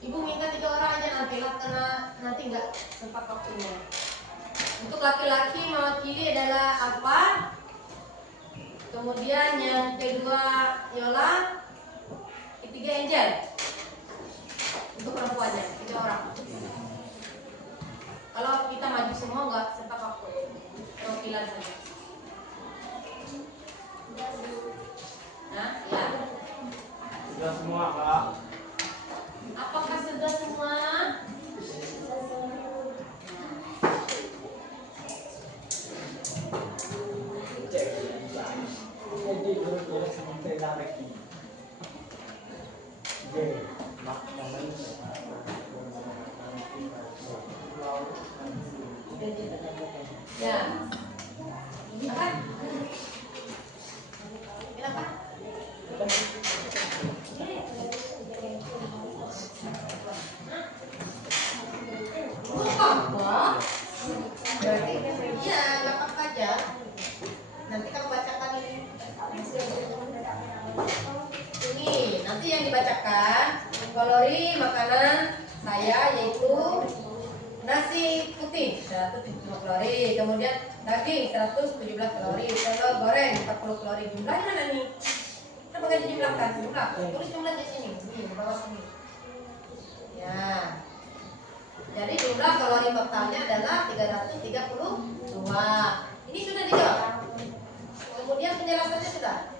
Ibu minta 3 orang aja nanti lah, karena nanti nggak sempat waktunya. Untuk laki-laki mewakili adalah Alfa, kemudian yang kedua Yola, ketiga Angel. Untuk perempuannya 3 orang. Kalau kita maju semua nggak sempat waktu, perwakilan saja. Nah, ya. Sudah semua, Kak. Apakah sudah semua? Cek. Jadi guru sampai lagi. Jadi, makanan Ya. Apa? Kenapa? Apa? Berarti ya nggak apa-apa aja. Nanti kamu bacakan ini. Ini nanti yang dibacakan kalori makanan saya yaitu nasi putih 175 kalori, kemudian daging 117 kalori, telur goreng 40 kalori. Jumlahnya mana nih? Kenapa nggak dijumlahkan? Jumlah, tulis jumlah di sini, di bawah sini. Ya. Jadi jumlah kalori totalnya adalah 332. Ini sudah dijawab. Kemudian penjelasannya sudah.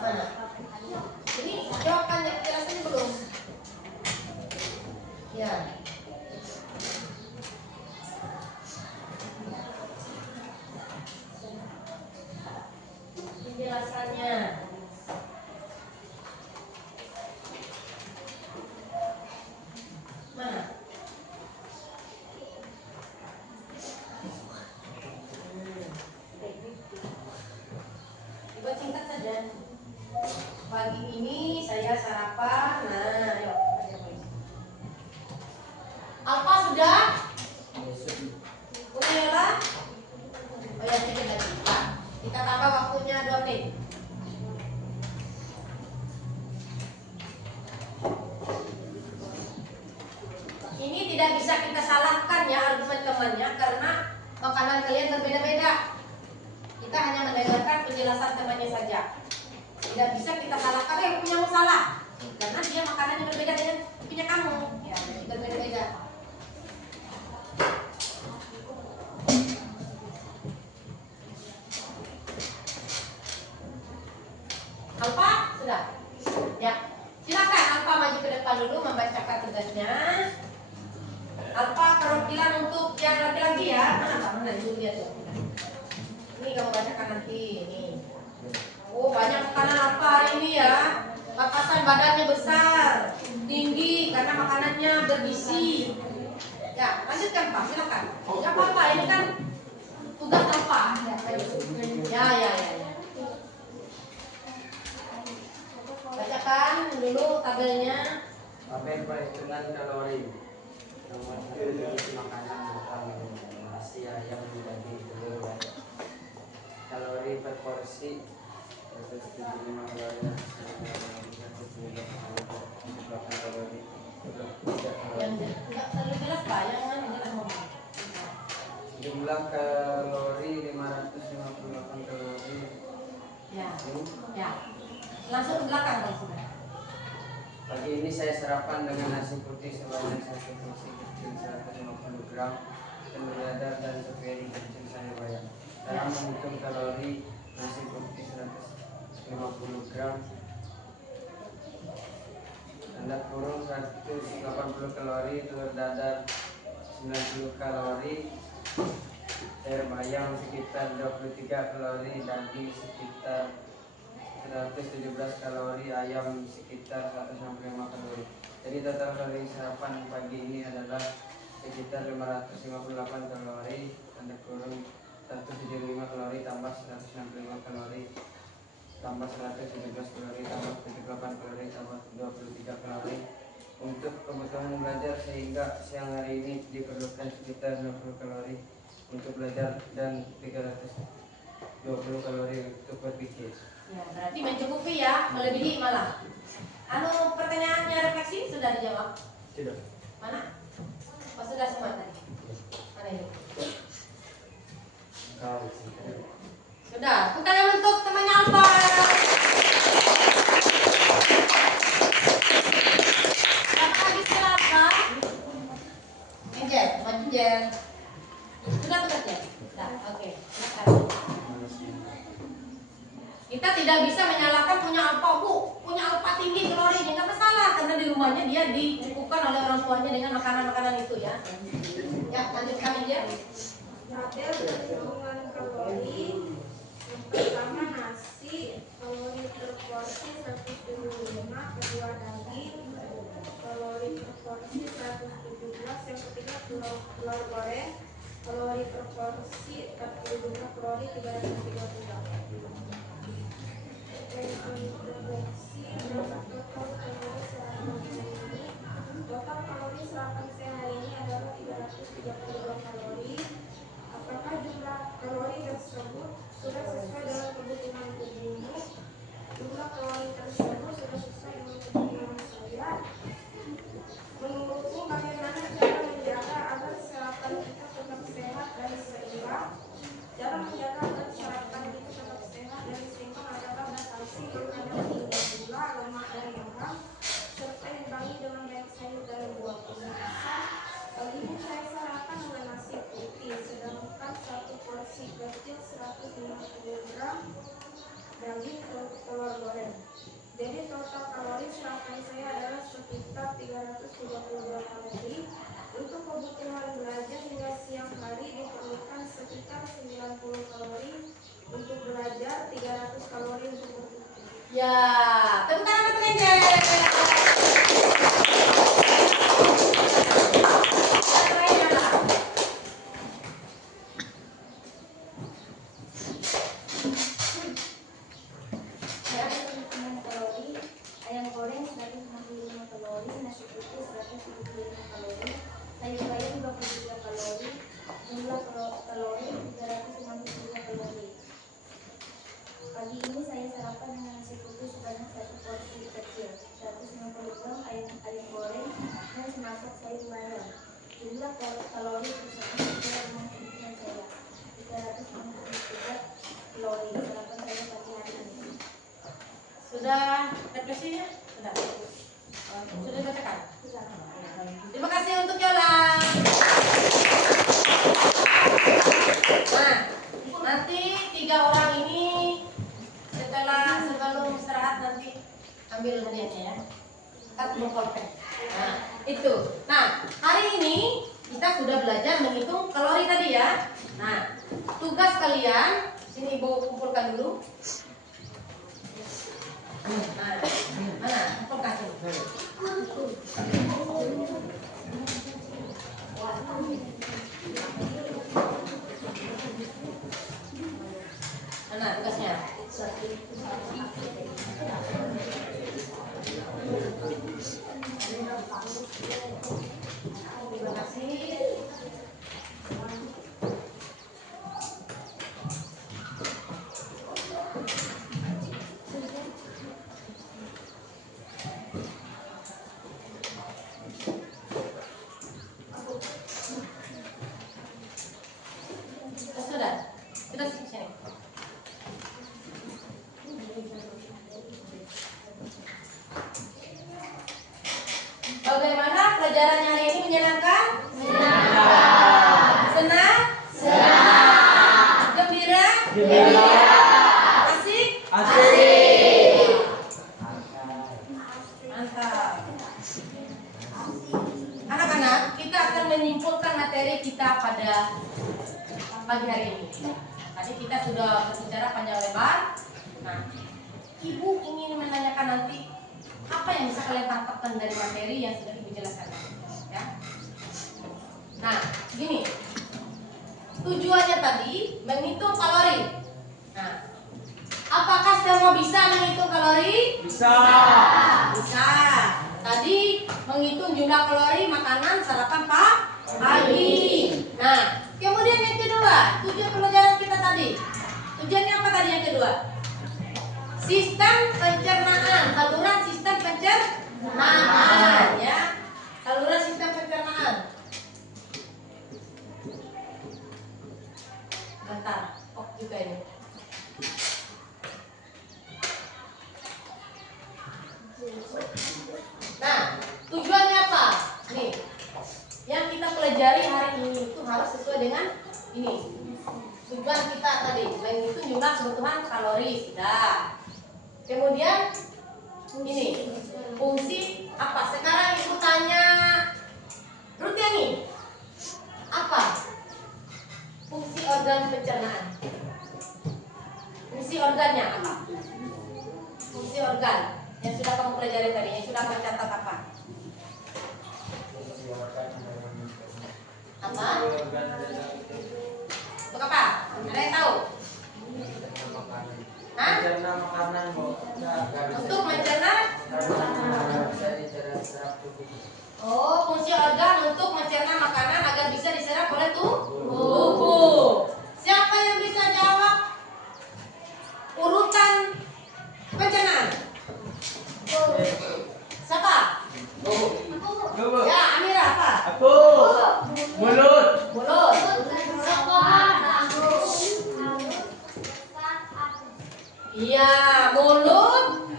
Mana? Ini jawabannya, penjelasannya belum. Ya. Penjelasannya. Mana? Coba singkat saja. Pagi ini saya sarapan. Nah, ayo. Apa sudah? Udah ya lah? Oh ya, sedikit lagi. Pak, kita tambah waktunya 2 menit. Ini tidak bisa kita salahkan ya argumen temannya, karena makanan kalian berbeda-beda. Kita hanya mendengarkan penjelasan temannya saja. Tidak bisa kita salahkan, punya salah, karena dia makanannya berbeda dengan punya kamu. Ya, jadi berbeda-beda. Alfa sudah? Ya, silakan Alfa maju ke depan dulu membacakan tugasnya. Alfa perwakilan untuk yang laki-laki ya. Mana dulu dia tuh. Ini kamu bacakan nanti. Ini. Oh, banyak makanan Alfa hari ini ya. Batasan badannya besar, tinggi karena makanannya bergizi. Ya, lanjutkan Pak, silakan. Gak apa-apa, ini kan tugas Alfa. Ya. Bacakan dulu tabelnya. Tabel perhitungan kalori. Nomor 1 makanan utama nasi ayam daging telur dan kalori per porsi 175 kalori 178 kalori 23 Yang kalori. enggak terlalu jelas Pak, yang mana jelas ngomong. Jumlah kalori 558 kalori. Ya. Langsung ke belakang kalau sudah. Pagi ini saya sarapan dengan nasi putih sebanyak 1 porsi kecil 150 gram, telur dadar dan sepiring kecil sayur bayam. Cara menghitung kalori nasi putih 150 gram, tanda kurung 180 kalori, telur dadar 90 kalori, sayur bayam sekitar 23 kalori, daging sekitar 117 kalori, ayam sekitar 165 kalori. Jadi total kalori sarapan pagi ini adalah sekitar 558 kalori, tanda kurung 175 kalori tambah 165 kalori tambah 117 kalori tambah 78 kalori tambah 23 kalori untuk kebutuhan belajar, sehingga siang hari ini diperlukan sekitar 60 kalori untuk belajar dan 320 kalori untuk berpikir. Ya, berarti mencukupi ya, melebihi malah. Pertanyaannya refleksi sudah dijawab? Sudah. Mana? Oh, sudah semua tadi. Mana ini? Sudah. Tepuk tangan untuk temannya Alfa. Siapa lagi silakan? Angel, maju Angel. Sudah tugasnya? Sudah, oke. Silakan. Kita tidak bisa menyalahkan punya Alfa, Bu. Punya Alfa tinggi kalorinya, nggak masalah, karena di rumahnya dia dicukupkan oleh orang tuanya dengan makanan-makanan itu ya. Ya, lanjutkan aja. Tabel kandungan kalori. Yang pertama nasi, kalori per porsi 175, kedua daging, kalori per porsi 117, yang ketiga telur goreng, kalori per porsi 45, kalori 330. Refleksi berapa total kalori sarapan ini? Total kalori sarapan saya hari ini adalah 332 kalori. Apakah jumlah kalori tersebut sudah sesuai dengan kebutuhan tubuhmu? Jumlah kalori tersebut sudah sesuai dengan kebutuhan saya. Menurutmu bagaimana cara menjaga agar sarapan kita tetap sehat dan seimbang? Cara menjaga agar sarapan kita tetap sehat dan seimbang adalah batasi makanan tinggi gula, lemak dan garam, serta imbangi dengan banyak sayur dan buah-buahan. Pagi ini saya sarapan dengan nasi putih, sedangkan satu porsi kecil 150 gram daging telur goreng. Jadi total kalori sarapan saya adalah sekitar 332 kalori. Untuk kebutuhan belajar hingga siang hari diperlukan sekitar 90 kalori untuk belajar, 300 kalori untuk berpikir. Ya, tepuk tangan untuk Angel. Ayam goreng 165 kalori, nasi putih 175 kalori, sayur bayam 23 kalori, jumlah kalori 363 kalori. Pagi ini saya sarapan dengan nasi putih sebanyak satu porsi kecil, 150 gram ayam goreng dan semasak sayur bayam. Jumlah kalori tersebut sesuai dengan kebutuhan saya, 363 kalori. Sarapan saya pagi hari ini. Sudah refleksinya? Sudah. Sudah dibacakan? Terima kasih untuk Yola. Nah, nanti 3 orang ini sebelum istirahat nanti ambil hadiahnya ya. Kartu pulpen. Nah, itu. Nah, hari ini kita sudah belajar menghitung kalori tadi ya. Nah, tugas kalian sini Ibu kumpulkan dulu. Nah, mana? Kumpulkan sini. Mana tugasnya? Terima kasih. Sudah. Kita sini. Bagaimana pelajaran hari ini menyenangkan? Senang? Gembira? Asik? Mantap. Anak-anak, kita akan menyimpulkan materi kita pada pagi hari ini. Tadi kita sudah berbicara panjang lebar. Nah, Ibu ingin menanyakan nanti apa yang bisa kalian tangkapkan dari materi yang sudah Ibu jelaskan, ya? Nah, gini. Tujuannya tadi menghitung kalori. Nah, apakah semua Semua bisa menghitung kalori? Bisa. Bisa. Tadi menghitung jumlah kalori makanan sarapan pagi. Nah, kemudian yang kedua, tujuan pelajaran kita tadi. Tujuannya apa tadi yang kedua? Sistem pencernaan, saluran sistem pencernaan, ya. Saluran sistem pencernaan. Bentar, kok juga ini. Nah, tujuannya apa? Nih, yang kita pelajari hari ini itu harus sesuai dengan ini. Tujuan kita tadi, menghitung jumlah kebutuhan kalori, sudah. Kemudian ini fungsi apa? Sekarang ibu tanya Rutiani, apa fungsi organ pencernaan? Fungsi organnya apa? Fungsi organ yang sudah kamu pelajari tadi, yang sudah kamu catat apa? Apa? Untuk apa? Ada yang tahu? Hah? Mencerna makanan, Bu. Untuk mencerna? Bisa diserap tubuh. Oh, fungsi organ untuk mencerna makanan agar bisa diserap oleh tubuh. Siapa yang bisa jawab urutan pencernaan? Siapa? Coba. Ya, Amira apa? Aku. Mulut. Mulut. Iya, mulut,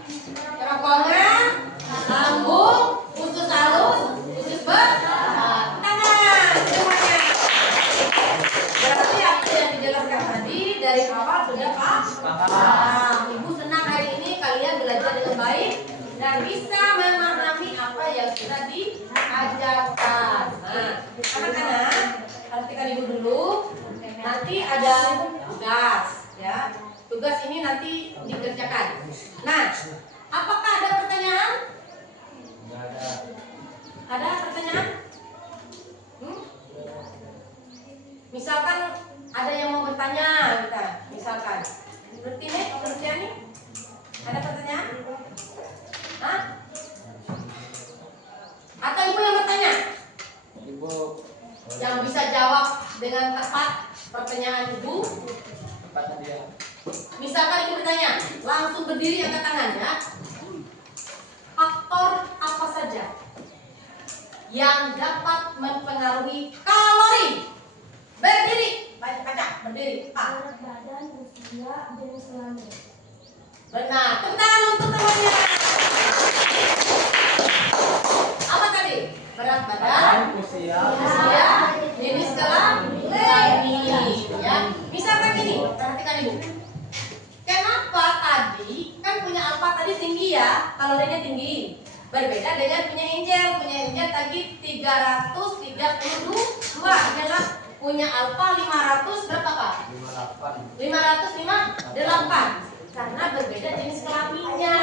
kerongkongan, lambung, usus halus, usus tangan, semuanya. Berarti apa yang dijelaskan tadi dari awal sudah paham. Ibu senang hari ini kalian belajar dengan baik dan bisa memahami apa yang sudah diajarkan. Nah, anak-anak, perhatikan ibu dulu. Nanti ada tugas, ya. Tugas ini nanti dikerjakan. Nah, apakah ada pertanyaan? Nggak ada. Ada pertanyaan? Misalkan ada yang mau bertanya, kita misalkan. Rutiani, ada pertanyaan? Hah? Atau ibu yang bertanya? Ibu Yang bisa jawab dengan tepat pertanyaan ibu? tempatnya dia. Misalkan ibu bertanya, langsung berdiri angkat tangan, ya. Faktor apa saja yang dapat mempengaruhi kalori? Berdiri, baca, berdiri. Berat badan, usia, jenis kelamin. Benar. Tepuk tangan untuk temannya. Apa tadi? Berat badan, Usia. usia, jenis kelamin. Ya. Misalkan ini, perhatikan ibu. Kenapa tadi kan punya alfa tadi tinggi ya, kalorinya tinggi. Berbeda dengan punya Angel. Punya Angel tadi 332. Adalah punya alfa 500 berapa Pak? 558. Karena berbeda jenis kelaminnya.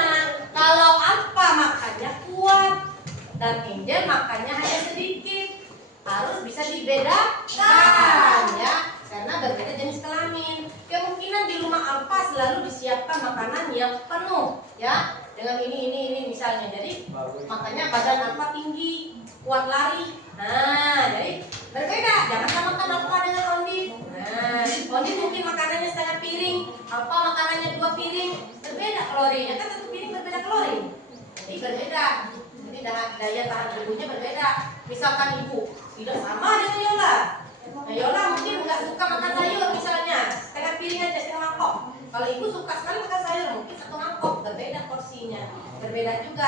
Kalau alfa makannya kuat dan Angel makannya hanya sedikit. Harus bisa dibedakan, ya. Karena berbeda jenis kelamin. Kemungkinan di rumah alfa selalu disiapkan makanan yang penuh, ya. Dengan ini misalnya. Jadi makanya badan alfa tinggi, kuat lari. Nah, jadi berbeda. Jangan samakan alfa dengan Ondi. Nah, Ondi mungkin makanannya setengah piring, alfa makanannya 2 piring. Berbeda kalorinya, kan 1 piring berbeda kalori. Jadi berbeda. Jadi daya tahan tubuhnya berbeda. Misalkan ibu tidak sama dengan Yola. Nah, Yola mungkin nggak suka makan sayur misalnya, setengah piring aja, setengah mangkok. Kalau ibu suka sekali makan sayur, mungkin 1 mangkok, berbeda porsinya, berbeda juga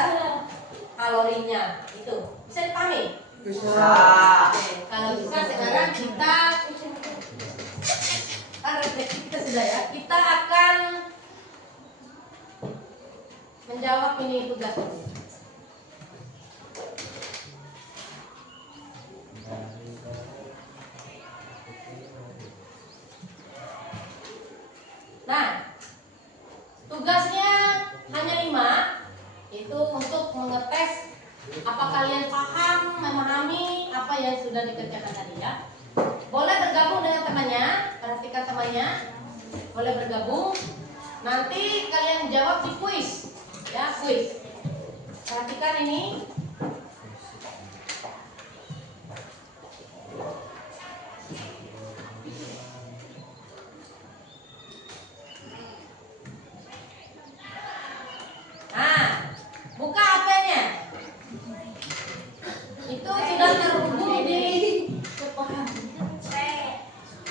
kalorinya. Itu bisa dipahami? Bisa. Oke, kalau bisa sekarang kita kan refleksi kita sudah ya. Kita akan menjawab ini tugas ini. Nah, tugasnya hanya 5. Itu untuk mengetes apa kalian paham, memahami apa yang sudah dikerjakan tadi, ya. Boleh bergabung dengan temannya, perhatikan temannya. Boleh bergabung. Nanti kalian dijawab di kuis. Ya, kuis. Perhatikan ini. Nah, buka HP-nya. Itu sudah terhubung di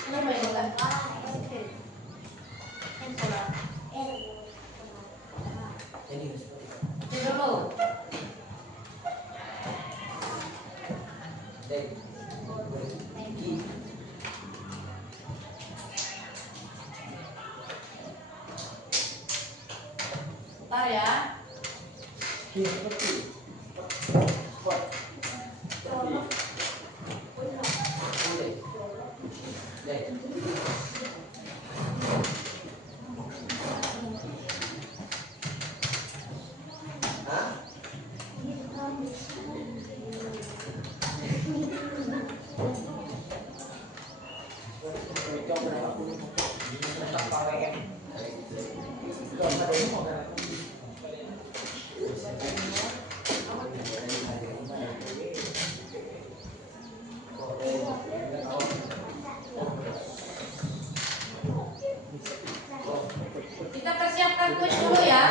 Kenapa ya, bukan? Cek dulu. Bentar ya. Kita persiapkan kuis dulu ya.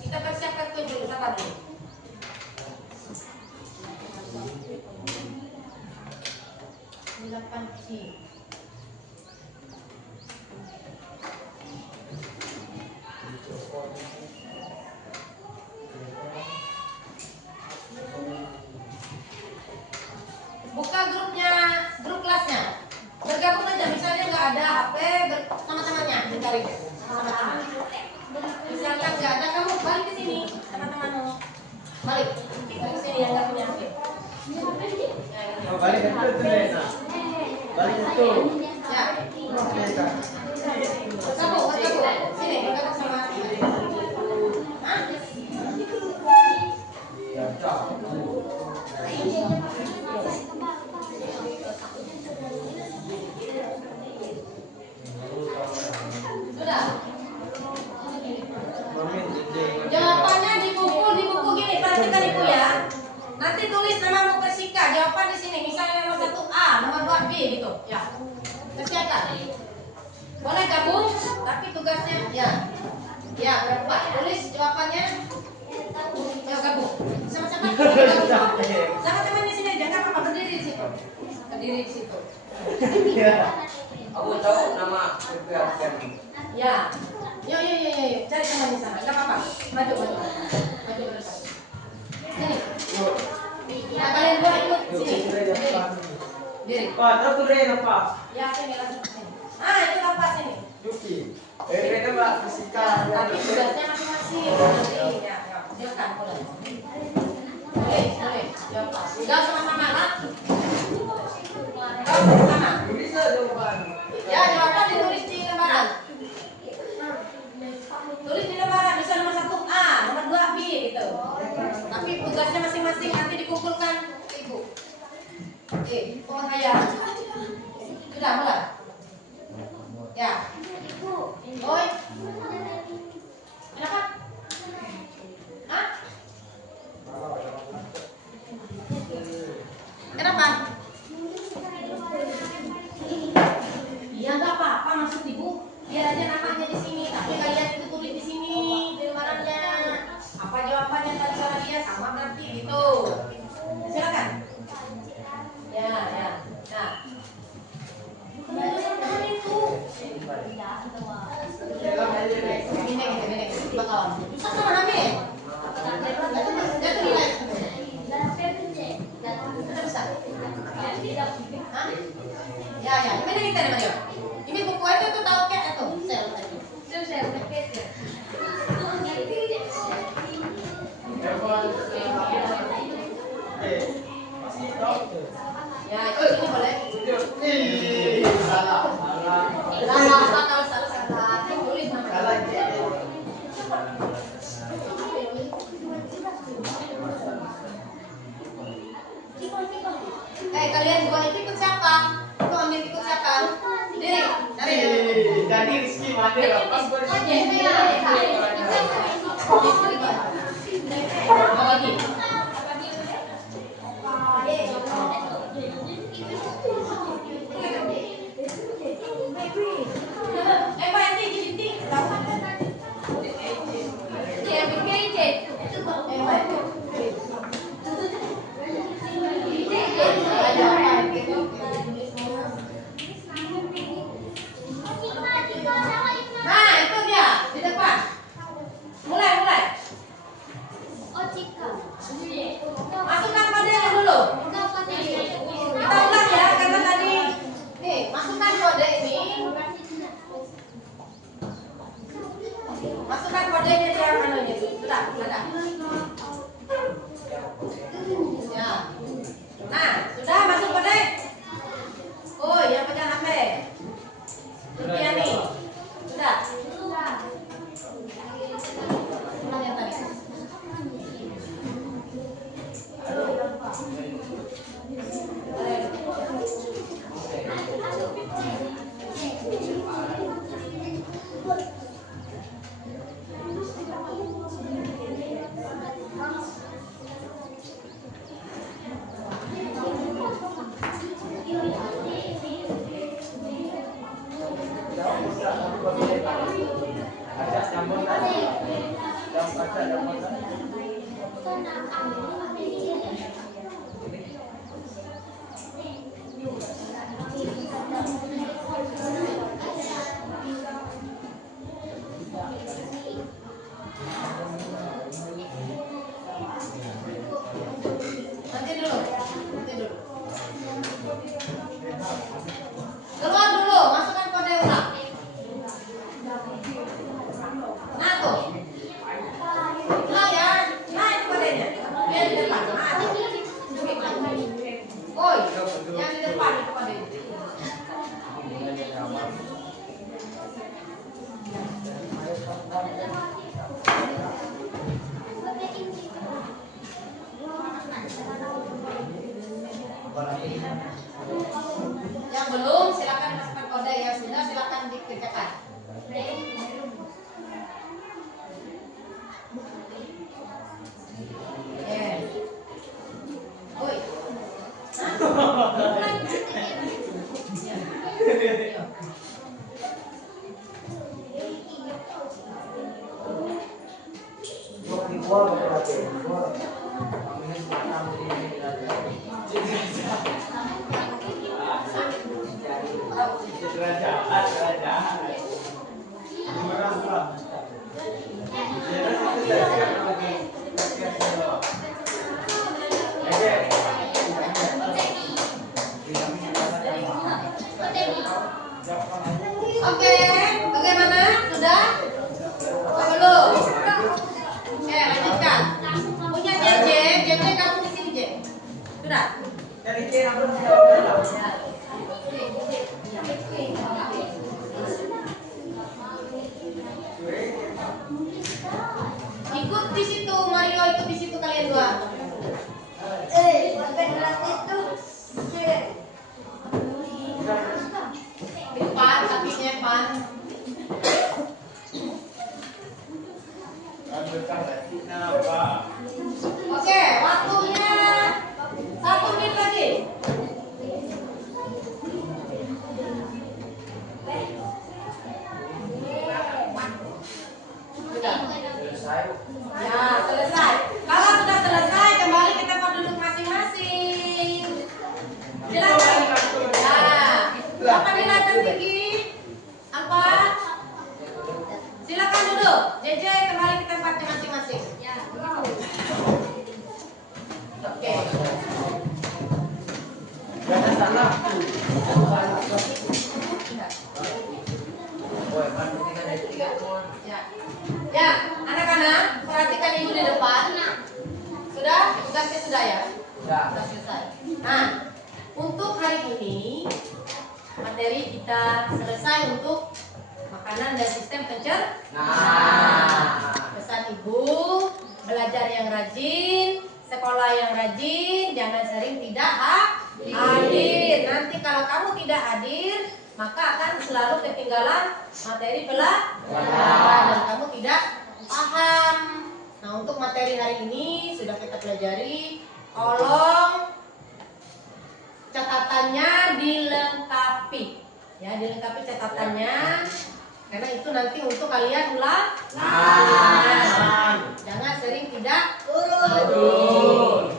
Kita persiapkan kuis dulu, sabar dulu. Delapan C. Buka grupnya, grup kelasnya. Bergabung aja, misalnya nggak ada HP, sama temannya, ditarik sama teman. Misalkan nggak ada, kamu balik ke sini sama temanmu. Balik ke sini yang nggak punya HP. Oh, balik itu Lena. Balik itu. Ya. Bergabung. Sini, bergabung sama. Hah? Sudah. Jawabannya di buku gini, perhatikan ibu ya. Nanti tulis namamu Persika, jawaban di sini. Misalnya nomor 1A, nomor 2B gitu. Ya. Persiapkan. Boleh gabung, tapi tugasnya ya berapa? Tulis jawabannya. Ya gabung. Sama-sama. Sama teman di sini, jangan apa berdiri di situ. Berdiri di situ. Aku tahu nama PPR. Ya. Yuk. Cari teman di sana. Enggak apa-apa. Maju ke depan. Sini. Nah, kalian dua ikut sini. Diri. Pak, aku Lena, Pak. Ya, sini langsung sini. Ah, itu lapas ini. Yuki. Lena Mbak Fisika. Tapi tugasnya masing-masing. Nanti ya, silakan boleh. Boleh. Jawab sama-sama lah. Jawab sama. Bisa jawaban. Ya, jawaban ditulis di lembaran. Tulis di lembaran, misal nomor 1A, nomor 2B gitu. Tapi tugasnya masing-masing nanti dikumpulkan ke ibu. Oke, saya. Sudah mulai. bakawan. Susah sama Nami. Jatuh nilai. Sudah bisa. Hah? Ya, ini kita nama dia. Ini buku itu tuh tahu kayak itu sel tadi. Ya, itu ini boleh. Salah. Salah. Tulis nama. Kalian dua itu ikut siapa? Itu ambil ikut siapa? Diri, dari. Jadi Rizky mana? Pas Bagi. Pak nanti gini tahu. Nah, itu dia di depan. Mulai. Masukkan kodenya dulu. Kita ulang ya, karena tadi nih masukkan kode ini. Masukkan kodenya di anunya. Sudah. Ya. Nah, sudah masuk kode. Oh, yang pegang HP. Sekian nih. Sudah. Ulang yang tadi. Nanti dulu. Keluar dulu, masukkan kode ulang. Nah tuh. Nah ya, nah itu kodenya. Dia di depan. Nah, oi, yang di depan itu kodenya. Yang belum silakan masukkan kode, yang sudah silakan dikerjakan. Oi. Oke, bagaimana? Sudah? Belum? Oke, lanjutkan. Punya JJ kamu di sini, J. Sudah? Ikut di situ, Mario ikut di situ kalian dua. Depan, kakinya depan. Oke, waktunya 1 menit lagi. Sudah. Ya, selesai. Kalau sudah selesai, kembali kita mau duduk masing-masing. Silakan. Ya. Apa kelihatan tinggi? Apa? Silakan duduk. JJ kembali. sudah selesai untuk makanan dan sistem pencernaan. Pesan ibu, belajar yang rajin, sekolah yang rajin, jangan sering tidak hadir. Nanti kalau kamu tidak hadir, maka akan selalu ketinggalan materi pelajaran dan kamu tidak paham. Nah, untuk materi hari ini sudah kita pelajari. Tolong catatannya dilengkapi. Ya, dilengkapi catatannya. Karena itu nanti untuk kalian ulang. Jangan sering tidak urut.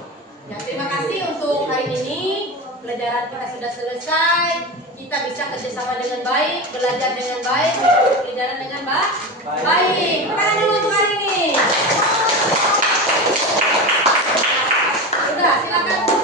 Ya, terima kasih untuk hari ini. Pelajaran kita sudah selesai. Kita bisa kerjasama dengan baik, belajar dengan baik, pelajaran dengan baik. Terima kasih untuk hari ini. Sudah, silakan.